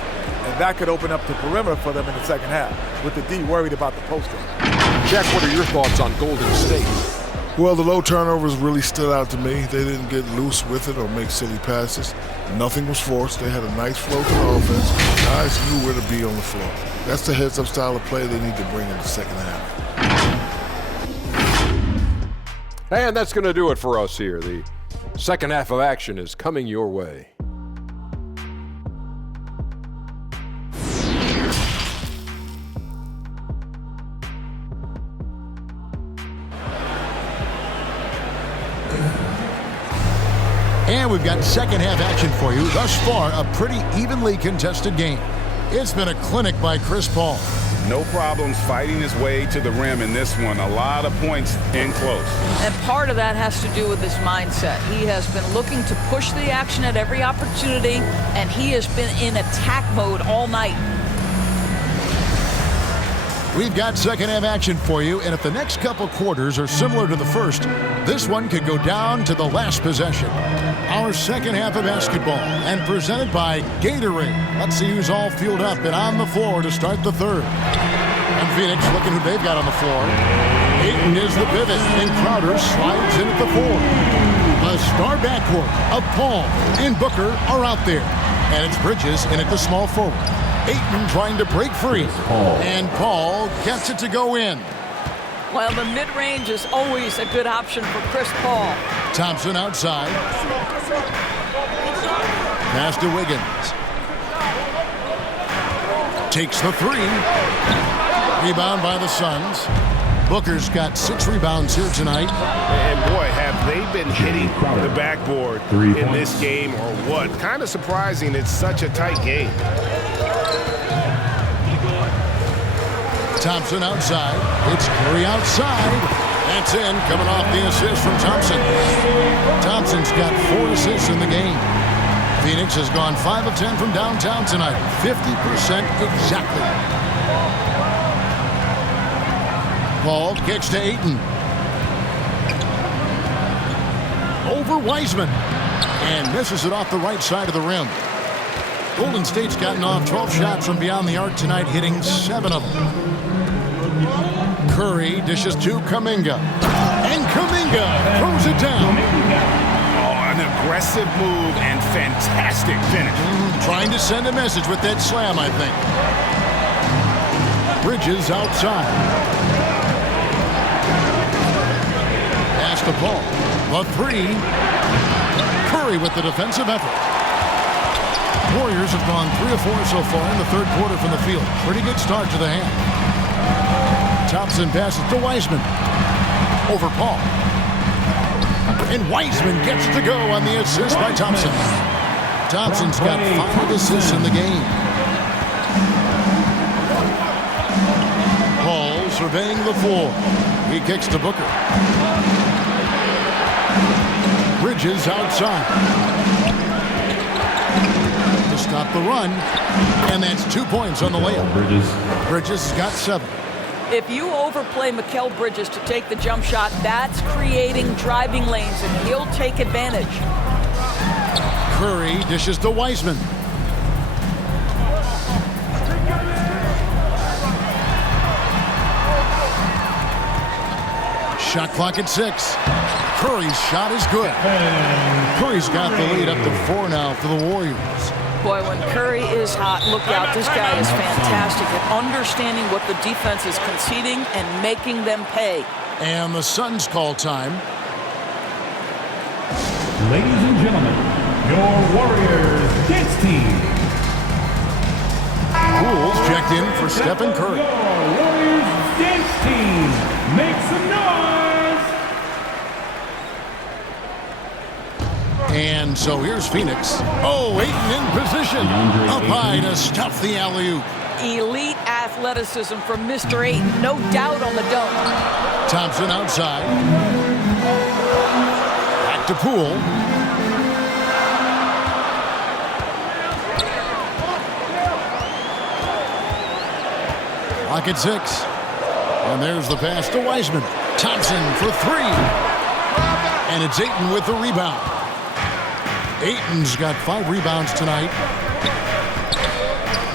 And that could open up the perimeter for them in the second half, with the D worried about the posting. Jack, what are your thoughts on Golden State? Well, the low turnovers really stood out to me. They didn't get loose with it or make silly passes. Nothing was forced. They had a nice flow to the offense. Guys knew where to be on the floor. That's the heads-up style of play they need to bring in the second half. And that's going to do it for us here. The second half of action is coming your way. And we've got second half action for you. Thus far, a pretty evenly contested game. It's been a clinic by Chris Paul. No problems fighting his way to the rim in this one. A lot of points in close. And part of that has to do with his mindset. He has been looking to push the action at every opportunity, and he has been in attack mode all night. We've got second half action for you, and if the next couple quarters are similar to the first, this one could go down to the last possession. Our second half of basketball, and presented by Gatorade. Let's see who's all fueled up and on the floor to start the third. And Phoenix, looking who they've got on the floor. Ayton is the pivot, and Crowder slides in at the 4. The star backcourt of Paul and Booker are out there, and it's Bridges in at the small forward. Ayton trying to break free, and Paul gets it to go in. Well, the mid-range is always a good option for Chris Paul. Thompson outside. Pass to Wiggins. Takes the 3. Rebound by the Suns. Booker's got 6 rebounds here tonight. And boy, have they been hitting the backboard in this game or what? Kind of surprising it's such a tight game. Thompson outside. It's Curry outside. That's in, coming off the assist from Thompson. Thompson's got 4 assists in the game. Phoenix has gone 5 of 10 from downtown tonight. 50% exactly. Paul kicks to Ayton. Over Wiseman. And misses it off the right side of the rim. Golden State's gotten off 12 shots from beyond the arc tonight, hitting 7 of them. Curry dishes to Kuminga. And Kuminga throws it down. Oh, an aggressive move and fantastic finish. Trying to send a message with that slam, I think. Bridges outside. Pass to Paul. The 3. Curry with the defensive effort. Warriors have gone 3 of 4 so far in the third quarter from the field. Pretty good start to the half. Thompson passes to Wiseman. Over Paul. And Wiseman gets it to go on the assist by Thompson. Thompson's got 5 assists in the game. Paul surveying the floor. He kicks to Booker. Bridges outside. To stop the run, and that's 2 points on the layup. Bridges has got 7. If you overplay Mikal Bridges to take the jump shot, that's creating driving lanes, and he'll take advantage. Curry dishes to Wiseman. Shot clock at 6. Curry's shot is good. Curry's got the lead up to 4 now for the Warriors. Boy, when Curry is hot, look out. This guy is fantastic at understanding what the defense is conceding and making them pay. And the Suns call time. Ladies and gentlemen, your Warriors dance team. Poole's checked in for Stephen Curry. Your Warriors dance team. Make some noise. And so here's Phoenix. Oh, Ayton in position. Up high to stuff the alley-oop. Elite athleticism from Mr. Ayton. No doubt on the dunk. Thompson outside. Back to Poole. Clock at 6. And there's the pass to Wiseman. Thompson for 3. And it's Ayton with the rebound. Ayton's got 5 rebounds tonight.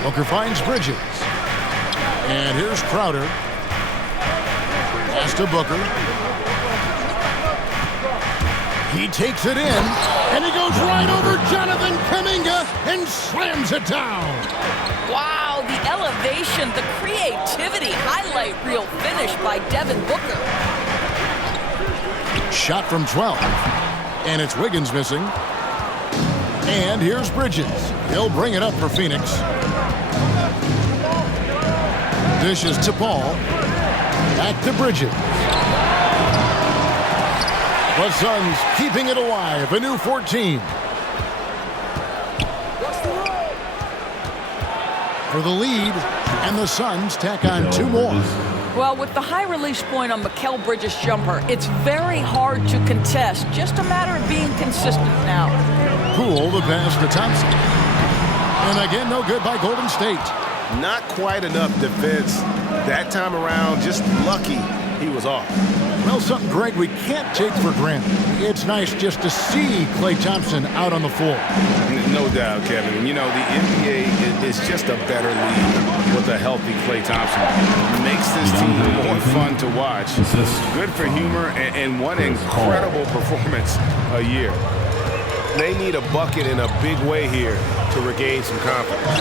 Booker finds Bridges. And here's Crowder. Pass to Booker. He takes it in, and he goes right over Jonathan Kuminga and slams it down. Wow, the elevation, the creativity, highlight reel finish by Devin Booker. Shot from 12, and it's Wiggins missing. And here's Bridges. He'll bring it up for Phoenix. Dishes to Paul. Back to Bridges. The Suns keeping it alive. A new 14. For the lead, and the Suns tack on 2 more. Well, with the high release point on Mikal Bridges' jumper, it's very hard to contest. Just a matter of being consistent now. Poole the pass to Thompson. And again, no good by Golden State. Not quite enough defense that time around. Just lucky he was off. Well, something, Greg, we can't take for granted. It's nice just to see Klay Thompson out on the floor. No doubt, Kevin. You know, the NBA is just a better league with a healthy Klay Thompson. Makes this team more fun to watch. Good for humor and one incredible performance a year. They need a bucket in a big way here to regain some confidence.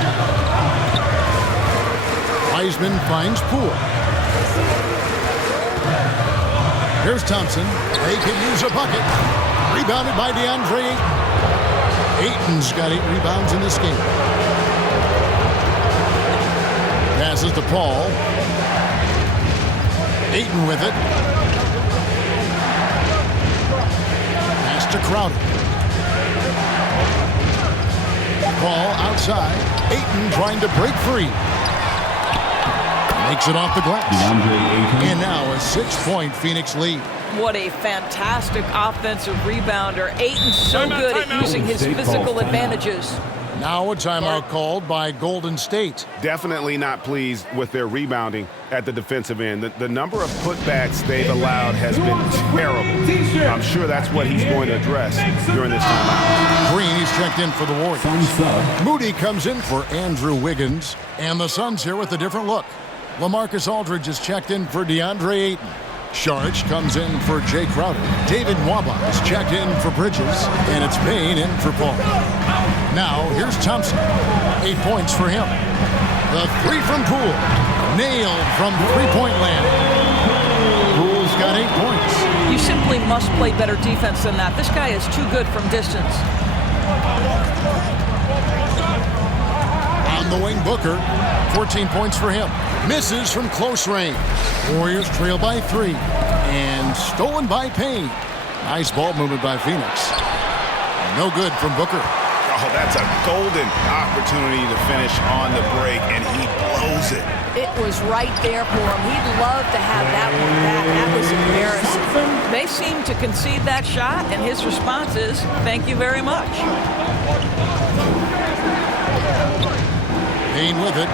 Wiseman finds Poole. Here's Thompson. They can use a bucket. Rebounded by DeAndre Ayton. Ayton's got 8 rebounds in this game. Passes to Paul. Ayton with it. Pass to Crowder. Paul outside. Ayton trying to break free. Makes it off the glass. And now a 6-point Phoenix lead. What a fantastic offensive rebounder. Ayton's so good at using his physical advantages. Now a timeout called by Golden State. Definitely not pleased with their rebounding at the defensive end. The number of putbacks they've allowed has been terrible. I'm sure that's what he's going to address during this timeout. Green, he's checked in for the Warriors. Moody comes in for Andrew Wiggins. And the Suns here with a different look. LaMarcus Aldridge is checked in for DeAndre Ayton. Sharge comes in for Jay Crowder. David Nwaba is checked in for Bridges. And it's Payne in for Paul. Now, here's Thompson. 8 points for him. The 3 from Poole. Nailed from three-point land. Poole's got 8 points. You simply must play better defense than that. This guy is too good from distance. On the wing, Booker. 14 points for him. Misses from close range. Warriors trail by 3. And stolen by Payne. Nice ball movement by Phoenix. No good from Booker. Oh, that's a golden opportunity to finish on the break, and he blows it. It was right there for him. He'd love to have that one back. That was embarrassing. they seem to concede that shot, and his response is, thank you very much. Payne with it.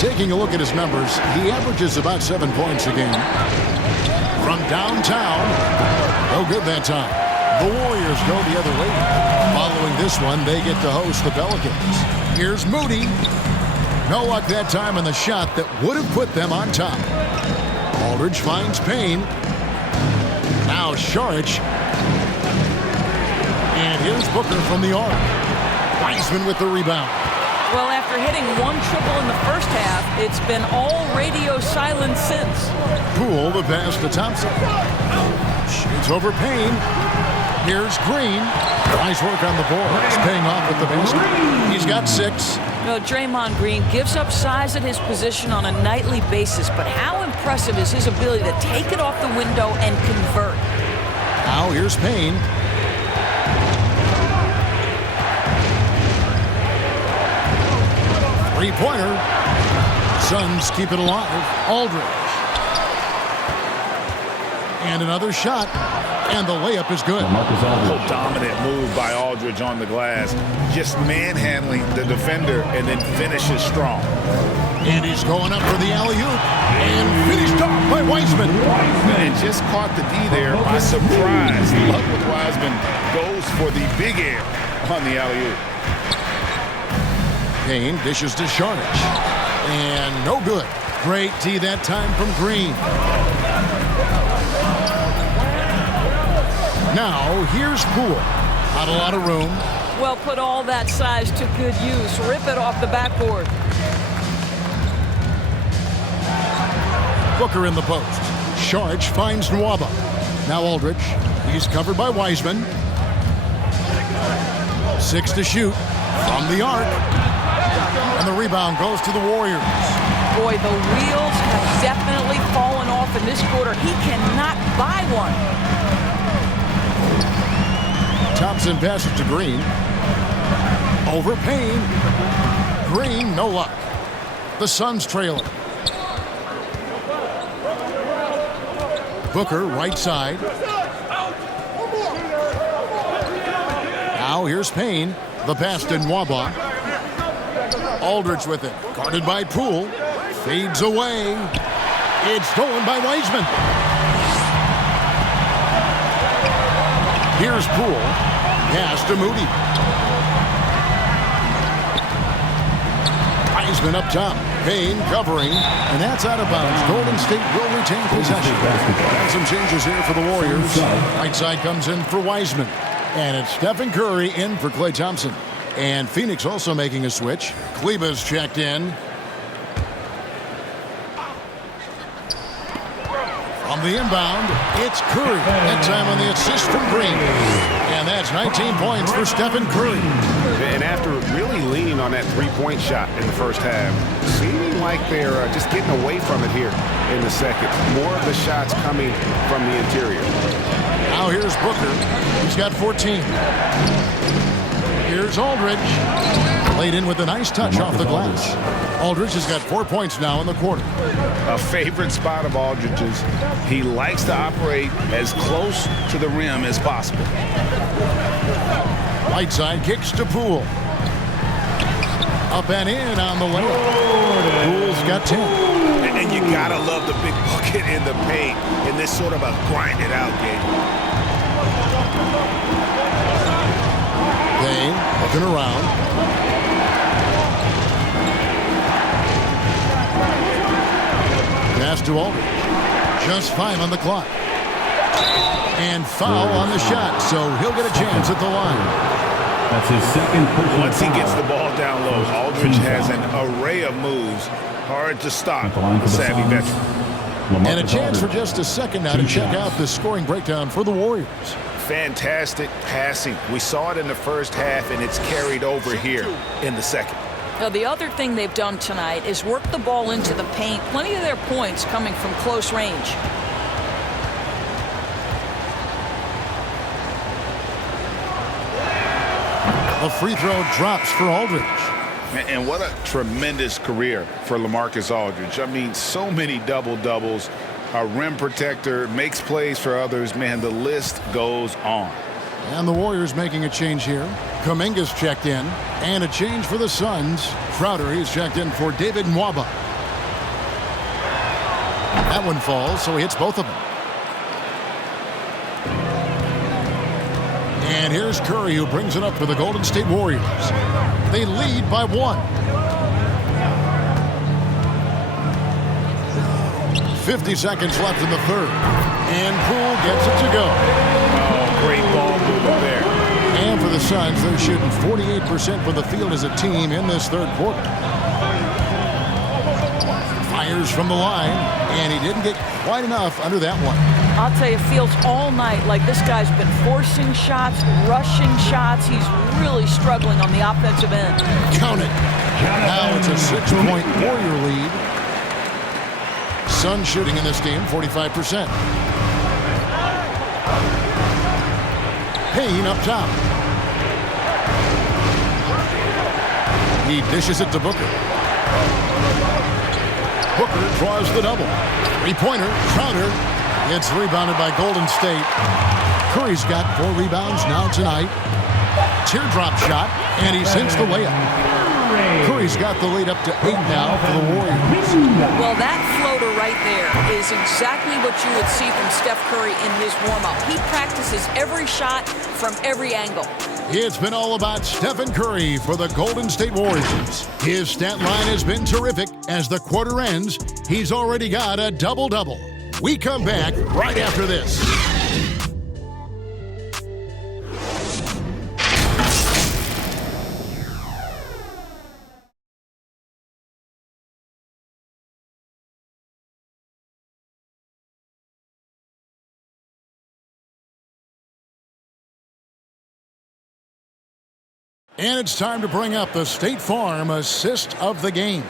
Taking a look at his numbers, he averages about 7 points a game. From downtown, no good that time. The Warriors go the other way. Following this one, they get to host the Pelicans. Here's Moody. No luck that time on the shot that would have put them on top. Aldridge finds Payne. Now Saric. And here's Booker from the arc. Wiseman with the rebound. Well, after hitting one triple in the first half, it's been all radio silence since. Poole the pass to Thompson. Shoots over Payne. Here's Green. Nice work on the boards, paying off with the basket. He's got 6. Draymond Green gives up size at his position on a nightly basis, but how impressive is his ability to take it off the window and convert? Now here's Payne. Three-pointer. Suns keep it alive. Aldridge. And another shot. And the layup is good. A dominant move by Aldridge on the glass. Just manhandling the defender and then finishes strong. And he's going up for the alley-oop. And finished off by Wiseman. And just caught the D there by surprise. Luck with Wiseman goes for the big air on the alley-oop. Payne dishes to Saric. And no good. Great D that time from Green. Now, here's Poole. Not a lot of room. Well, put all that size to good use. Rip it off the backboard. Booker in the post. Saric finds Nwaba. Now Aldridge. He's covered by Wiseman. 6 to shoot from the arc. And the rebound goes to the Warriors. Boy, the wheels have definitely fallen off in this quarter. He cannot buy one. Thompson passes to Green. Over Payne. Green, no luck. The Suns trailing. Booker, right side. Now here's Payne. The pass to Nwaba. Aldridge with it. Guarded by Poole. Fades away. It's stolen by Wiseman. Here's Poole. Pass to Moody. Wiseman up top. Payne covering. And that's out of bounds. Golden State will retain possession. And some changes here for the Warriors. Right side comes in for Wiseman. And it's Stephen Curry in for Klay Thompson. And Phoenix also making a switch. Kleba's checked in. On the inbound, it's Curry. That time on the assist from Green. And that's 19 points for Stephen Curry. And after really leaning on that three-point shot in the first half, seeming like they're just getting away from it here in the second. More of the shots coming from the interior. Now here's Booker. He's got 14. Here's Aldridge. Laid in with a nice touch off the glass. Aldridge has got 4 points now in the quarter. A favorite spot of Aldridge's. He likes to operate as close to the rim as possible. Right side kicks to Poole. Up and in on the layup. Poole's got 10. And you gotta love the big bucket in the paint in this sort of a grinded out game. Payne looking around. Pass to Aldridge. Just 5 on the clock. And foul on the shot, so he'll get a chance at the line. That's his second personal Once he gets foul. the ball down low, Aldridge has an array of moves. Hard to stop the savvy veteran. And a chance for just a second now to check out the scoring breakdown for the Warriors. Fantastic passing. We saw it in the first half, and it's carried over here in the second. Now, the other thing they've done tonight is work the ball into the paint. Plenty of their points coming from close range. The free throw drops for Aldridge. And what a tremendous career for LaMarcus Aldridge. I mean, so many double-doubles, a rim protector, makes plays for others. Man, the list goes on. And the Warriors making a change here. Kuminga's checked in. And a change for the Suns. Crowder, he's checked in for David Nwaba. That one falls, so he hits both of them. And here's Curry, who brings it up for the Golden State Warriors. They lead by 1. 50 seconds left in the third. And Poole gets it to go. Oh, great ball movement there. And for the Suns, they're shooting 48% from the field as a team in this third quarter. Fires from the line, and he didn't get quite enough under that one. I'll tell you, it feels all night like this guy's been forcing shots, rushing shots. He's really struggling on the offensive end. Count it. Now it's a 6-point Warrior lead. Suns shooting in this game 45%. Payne up top. He dishes it to Booker. Booker draws the double. Three-pointer, Crowder. It's rebounded by Golden State. Curry's got 4 rebounds now tonight. Teardrop shot, and he sinks the layup. Curry's got the lead up to 8 now for the Warriors. Well, that floater right there is exactly what you would see from Steph Curry in his warm-up. He practices every shot from every angle. It's been all about Stephen Curry for the Golden State Warriors. His stat line has been terrific. As the quarter ends, he's already got a double-double. We come back right after this. And it's time to bring up the State Farm assist of the game.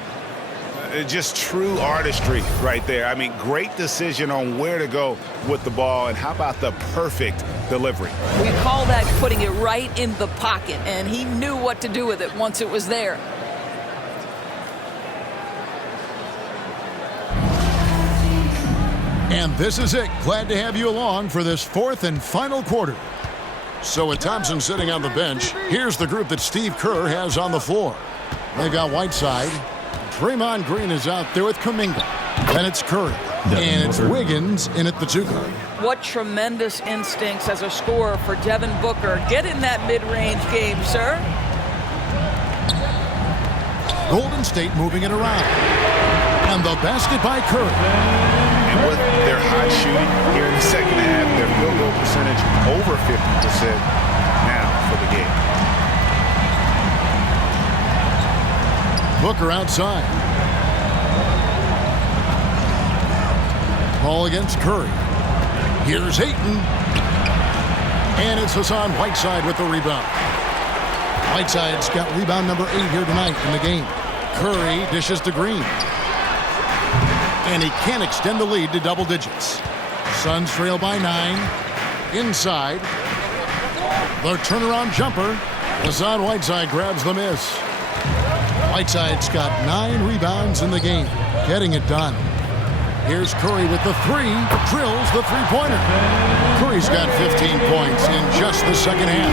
Just true artistry right there. I mean, great decision on where to go with the ball, and how about the perfect delivery? We call that putting it right in the pocket, and he knew what to do with it once it was there. And this is it. Glad to have you along for this 4th and final quarter. So with Thompson sitting on the bench, here's the group that Steve Kerr has on the floor. They've got Whiteside. Draymond Green is out there with Kuminga. Then it's Curry. And it's Wiggins in at the 2 guard. What tremendous instincts as a scorer for Devin Booker. Get in that mid-range game, sir. Golden State moving it around. And the basket by Curry. And with their hot shooting here in the second half, their field goal percentage over 50% now for the game. Booker outside. Ball against Curry. Here's Ayton. And it's Hassan Whiteside with the rebound. Whiteside's got rebound number 8 here tonight in the game. Curry dishes to Green. And he can't extend the lead to double digits. Suns trail by 9. Inside. The turnaround jumper. Hassan Whiteside grabs the miss. Whiteside's got 9 rebounds in the game. Getting it done. Here's Curry with the 3. Drills the three-pointer. Curry's got 15 points in just the second half.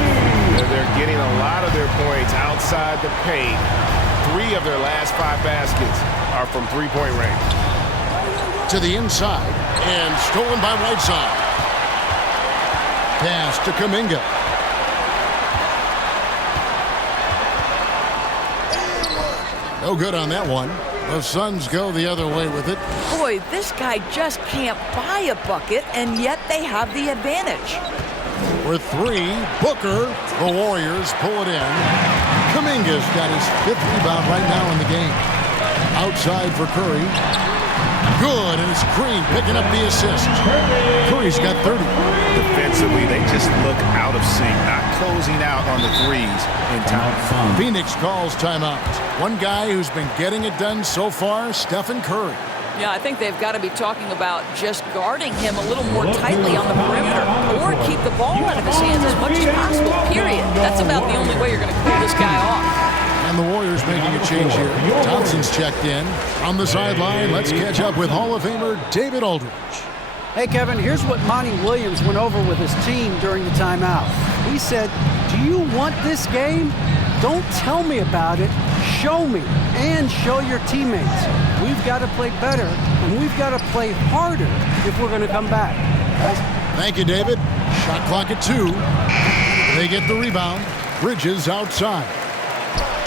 They're getting a lot of their points outside the paint. 3 of their last 5 baskets are from three-point range. To the inside, and stolen by Whiteside. Pass to Kuminga. No good on that one. The Suns go the other way with it. Boy, this guy just can't buy a bucket, and yet they have the advantage. With 3, Booker, the Warriors pull it in. Kuminga's got his 5th rebound right now in the game. Outside for Curry. Good, and it's Green picking up the assist. Curry's got 30. Defensively, they just look out of sync, not closing out on the threes in time. Phoenix calls timeout. One guy who's been getting it done so far, Stephen Curry. Yeah, I think they've got to be talking about just guarding him a little more tightly on the perimeter, or keep the ball out of his hands as much as possible, period. That's about the only way you're going to cool this guy off. And the Warriors making a change here. Thompson's checked in. On the sideline, let's catch up with Hall of Famer David Aldridge. Hey, Kevin, here's what Monty Williams went over with his team during the timeout. He said, "Do you want this game? Don't tell me about it. Show me and show your teammates. We've got to play better, and we've got to play harder if we're going to come back." Thank you, David. Shot clock at 2. They get the rebound. Bridges outside.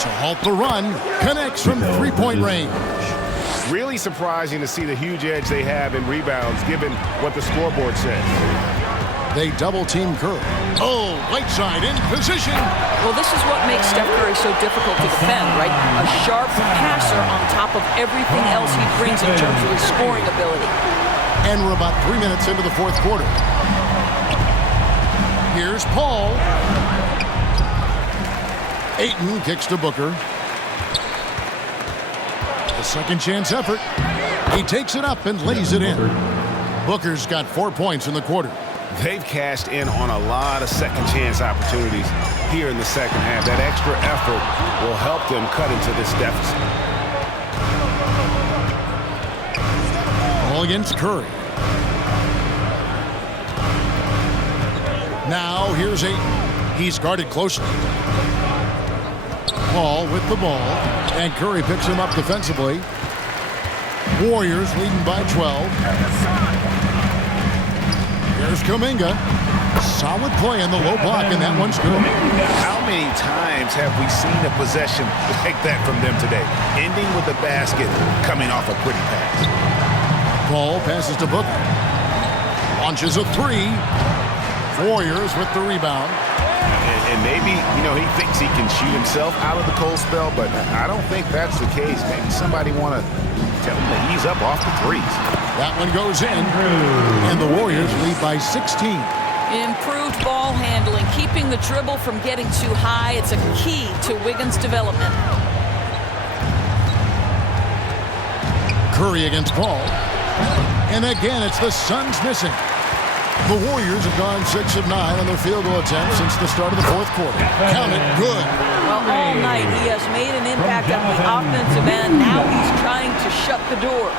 To halt the run, connects from three-point range. Really surprising to see the huge edge they have in rebounds given what the scoreboard says. They double-team Curry. Oh, Whiteside in position. Well, this is what makes Steph Curry so difficult to defend, right? A sharp passer on top of everything else he brings in terms of his scoring ability. And we're about 3 minutes into the fourth quarter. Here's Paul. Ayton kicks to Booker. A second chance effort. He takes it up and lays it in. Booker's got 4 points in the quarter. They've cashed in on a lot of second chance opportunities here in the second half. That extra effort will help them cut into this deficit. All against Curry. Now here's Ayton. He's guarded closely. Paul with the ball, and Curry picks him up defensively. Warriors leading by 12. Here's Kuminga. Solid play in the low block, and that one's good. How many times have we seen a possession like that from them today? Ending with a basket, coming off a pretty pass. Paul passes to Booker. Launches a 3. Warriors with the rebound. And maybe, he thinks he can shoot himself out of the cold spell, but I don't think that's the case. Maybe somebody want to tell him to ease up off the threes. That one goes in, and the Warriors lead by 16. Improved ball handling, keeping the dribble from getting too high. It's a key to Wiggins' development. Curry against Paul. And again, it's the Suns missing. The Warriors have gone 6 of 9 on their field goal attempts since the start of the fourth quarter. Count it, good. Well, all night he has made an impact on the offensive end. Now he's trying to shut the door.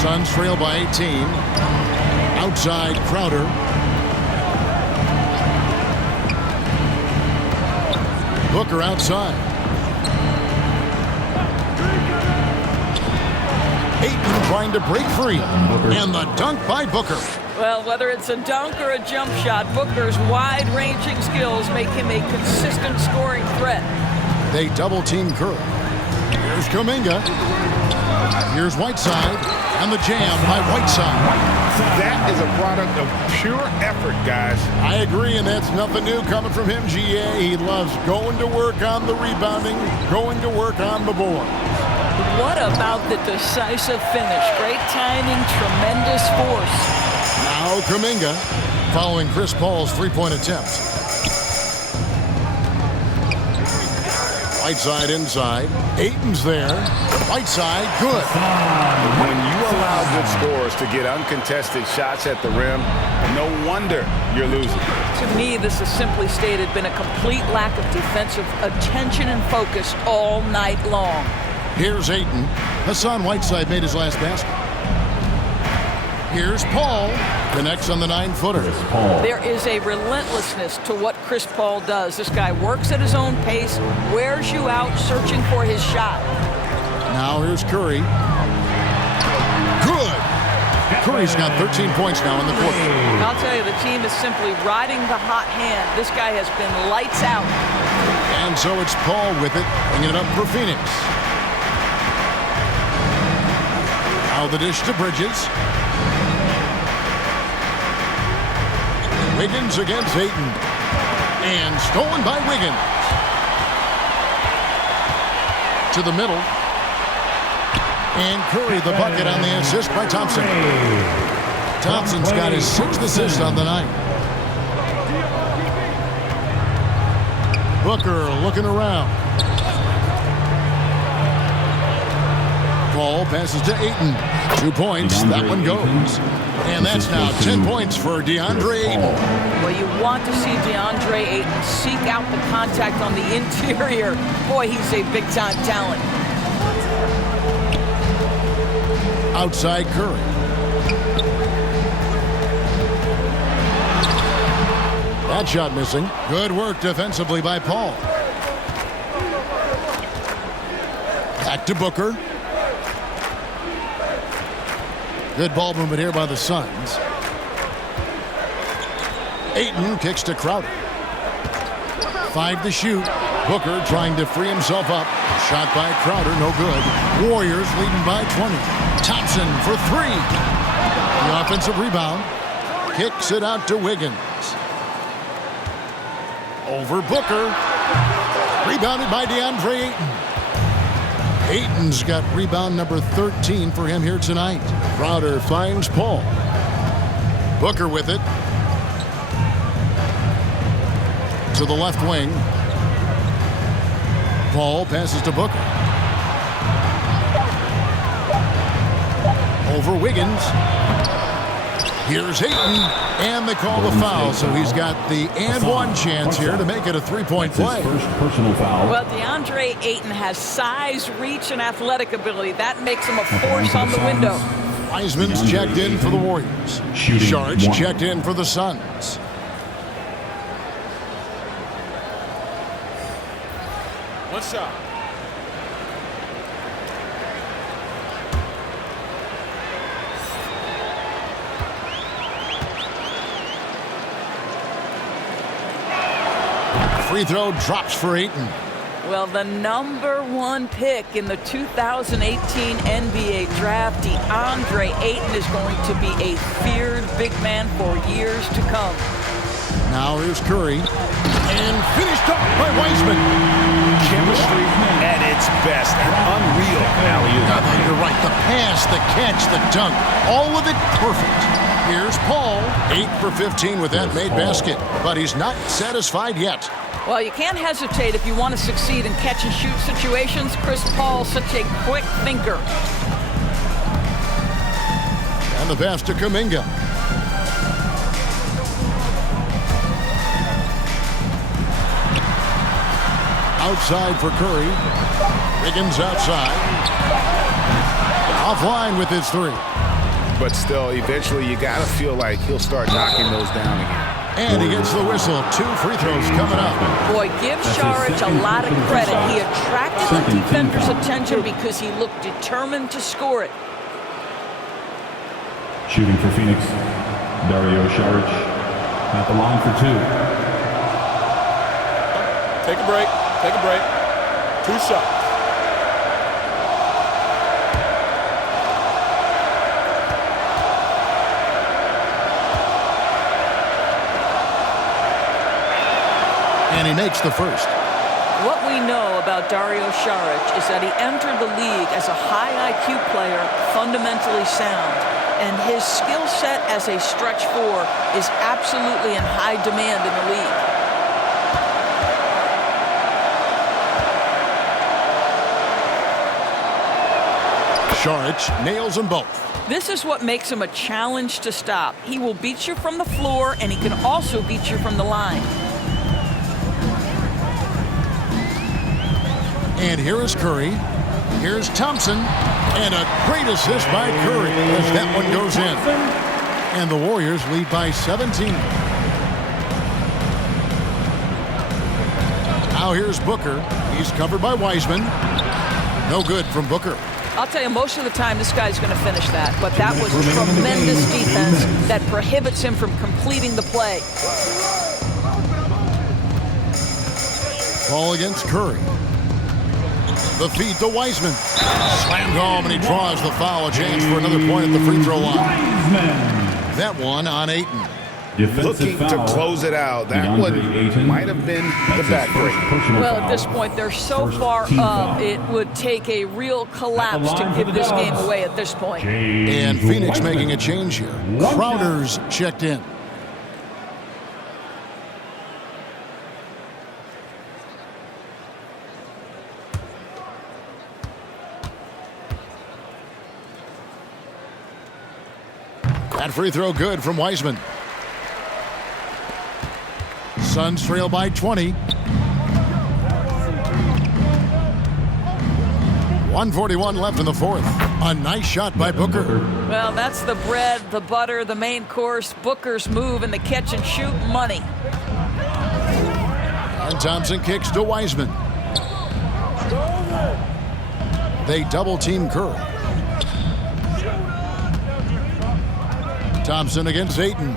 Suns trail by 18. Outside, Crowder. Booker outside. Ayton trying to break free. And the dunk by Booker. Well, whether it's a dunk or a jump shot, Booker's wide-ranging skills make him a consistent scoring threat. They double-team Curry. Here's Kuminga. Here's Whiteside. And the jam by Whiteside. That is a product of pure effort, guys. I agree, and that's nothing new coming from him, GA. He loves going to work on the rebounding, going to work on the board. What about the decisive finish? Great timing, tremendous force. Now Kuminga following Chris Paul's three-point attempt. Whiteside inside. Ayton's there. Whiteside, good. When you allow good scorers to get uncontested shots at the rim, no wonder you're losing. To me, this is simply stated been a complete lack of defensive attention and focus all night long. Here's Ayton. Hassan Whiteside made his last basket. Here's Paul. Connects on the 9-footer. There is a relentlessness to what Chris Paul does. This guy works at his own pace, wears you out searching for his shot. Now here's Curry. Good. Curry's got 13 points now in the quarter. I'll tell you, the team is simply riding the hot hand. This guy has been lights out. And so it's Paul with it, bringing it up for Phoenix. Now the dish to Bridges. Wiggins against Ayton. And stolen by Wiggins. To the middle. And Curry the bucket on the assist by Thompson. Thompson's got his 6th assist on the night. Booker looking around. Ball passes to Ayton. 2 points. That one goes. And that's now 10 points for DeAndre Ayton. Well, you want to see DeAndre Ayton seek out the contact on the interior. Boy, he's a big-time talent. Outside Curry. That shot missing. Good work defensively by Paul. Back to Booker. Good ball movement here by the Suns. Ayton kicks to Crowder. 5 to shoot. Booker trying to free himself up. Shot by Crowder, no good. Warriors leading by 20. Thompson for 3. The offensive rebound. Kicks it out to Wiggins. Over Booker. Rebounded by DeAndre Ayton. Ayton's got rebound number 13 for him here tonight. Crowder finds Paul. Booker with it. To the left wing. Paul passes to Booker. Over Wiggins. Here's Ayton, and they call the foul, so he's got the and one chance here to make it a 3-point play. First personal foul. Well, DeAndre Ayton has size, reach, and athletic ability. That makes him a force on the window. Wiseman's checked in for the Warriors. Sharge checked in for the Suns. One shot. Free throw drops for Ayton. Well, the #1 pick in the 2018 NBA draft, DeAndre Ayton is going to be a feared big man for years to come. Now here's Curry. And finished up by Wiseman. Chemistry at its best. An unreal alley-oop. You're right. The pass, the catch, the dunk. All of it perfect. Here's Paul. 8 for 15 with that made basket. But he's not satisfied yet. Well, you can't hesitate if you want to succeed in catch-and-shoot situations. Chris Paul, such a quick thinker. And the pass to Kuminga. Outside for Curry. Wiggins outside. Offline with his 3. But still, eventually you got to feel like he'll start knocking those down again. And he gets the whistle. 2 free throws coming up. Boy, give Saric a lot of credit. He attracted the defender's attention because he looked determined to score it. Shooting for Phoenix, Dario Saric at the line for 2. Take a break. Take a break. 2 shots. And he makes the first. What we know about Dario Saric is that he entered the league as a high IQ player, fundamentally sound. And his skill set as a stretch 4 is absolutely in high demand in the league. Saric nails them both. This is what makes him a challenge to stop. He will beat you from the floor, and he can also beat you from the line. And here is Curry. Here's Thompson. And a great assist by Curry as that one goes in. And the Warriors lead by 17. Now here's Booker. He's covered by Wiseman. No good from Booker. I'll tell you, most of the time this guy's going to finish that. But that was tremendous defense that prohibits him from completing the play. Ball against Curry. The feed to Wiseman. Slammed home, and he draws the foul. A chance for another point at the free throw line. That one on Ayton. Looking to close it out. That one might have been the backbreak. Well, at this point, they're so far up, it would take a real collapse to give this game away at this point. And Phoenix making a change here. Crowder's checked in. That free throw good from Wiseman. Suns trail by 20. 1:41 left in the fourth. A nice shot by Booker. Well, that's the bread, the butter, the main course. Booker's move and the catch and shoot money. And Thompson kicks to Wiseman. They double team Curry. Thompson against Ayton.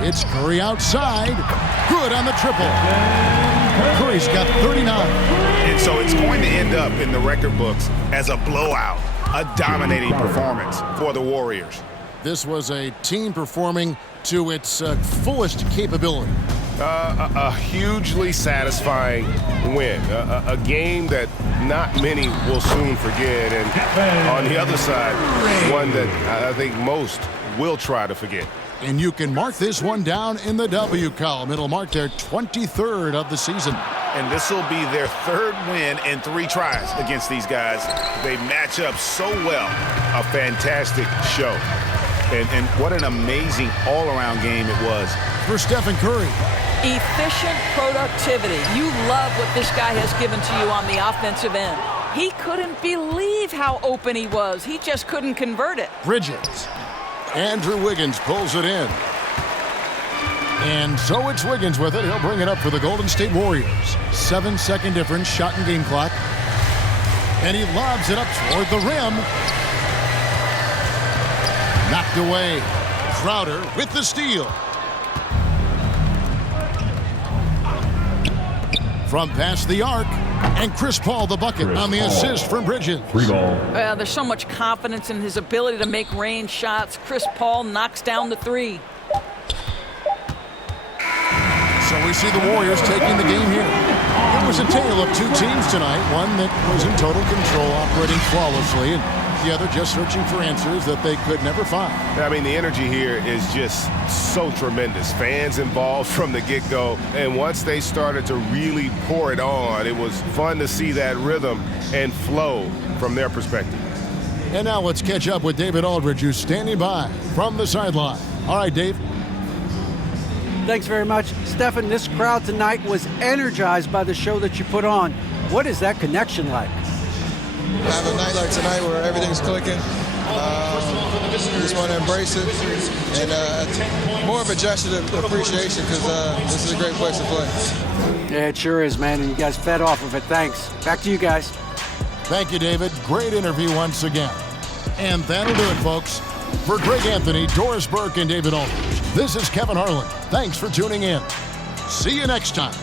It's Curry outside. Good on the triple. Curry's got 39. And so it's going to end up in the record books as a blowout, a dominating performance for the Warriors. This was a team performing to its fullest capability. A hugely satisfying win. A game that not many will soon forget. And on the other side, one that I think most will try to forget. And you can mark this one down in the W column. It'll mark their 23rd of the season. And this will be their third win in 3 tries against these guys. They match up so well. A fantastic show. And what an amazing all-around game it was. For Stephen Curry. Efficient productivity. You love what this guy has given to you on the offensive end. He couldn't believe how open he was. He just couldn't convert it. Bridges. Andrew Wiggins pulls it in. And so it's Wiggins with it. He'll bring it up for the Golden State Warriors. 7-second difference, shot and game clock. And he lobs it up toward the rim. Knocked away. Crowder with the steal. From past the arc. And Chris Paul the bucket on the assist from Bridges. There's so much confidence in his ability to make range shots. Chris Paul knocks down the 3. So we see the Warriors taking the game here. It was a tale of 2 teams tonight. One that was in total control, operating flawlessly, and the other just searching for answers that they could never find. I mean, the energy here is just so tremendous. Fans involved from the get-go, and once they started to really pour it on, it was fun to see that rhythm and flow from their perspective. And now let's catch up with David Aldridge, who's standing by from the sideline. All right, Dave. Thanks very much. Stephen, this crowd tonight was energized by the show that you put on. What is that connection like? Have a night like tonight where everything's clicking. Just want to embrace it, and more of a gesture of appreciation because this is a great place to play. Yeah, it sure is, man, and you guys fed off of it. Thanks. Back to you guys. Thank you, David. Great interview once again. And that'll do it, folks. For Greg Anthony, Doris Burke, and David Aldridge, this is Kevin Harlan. Thanks for tuning in. See you next time.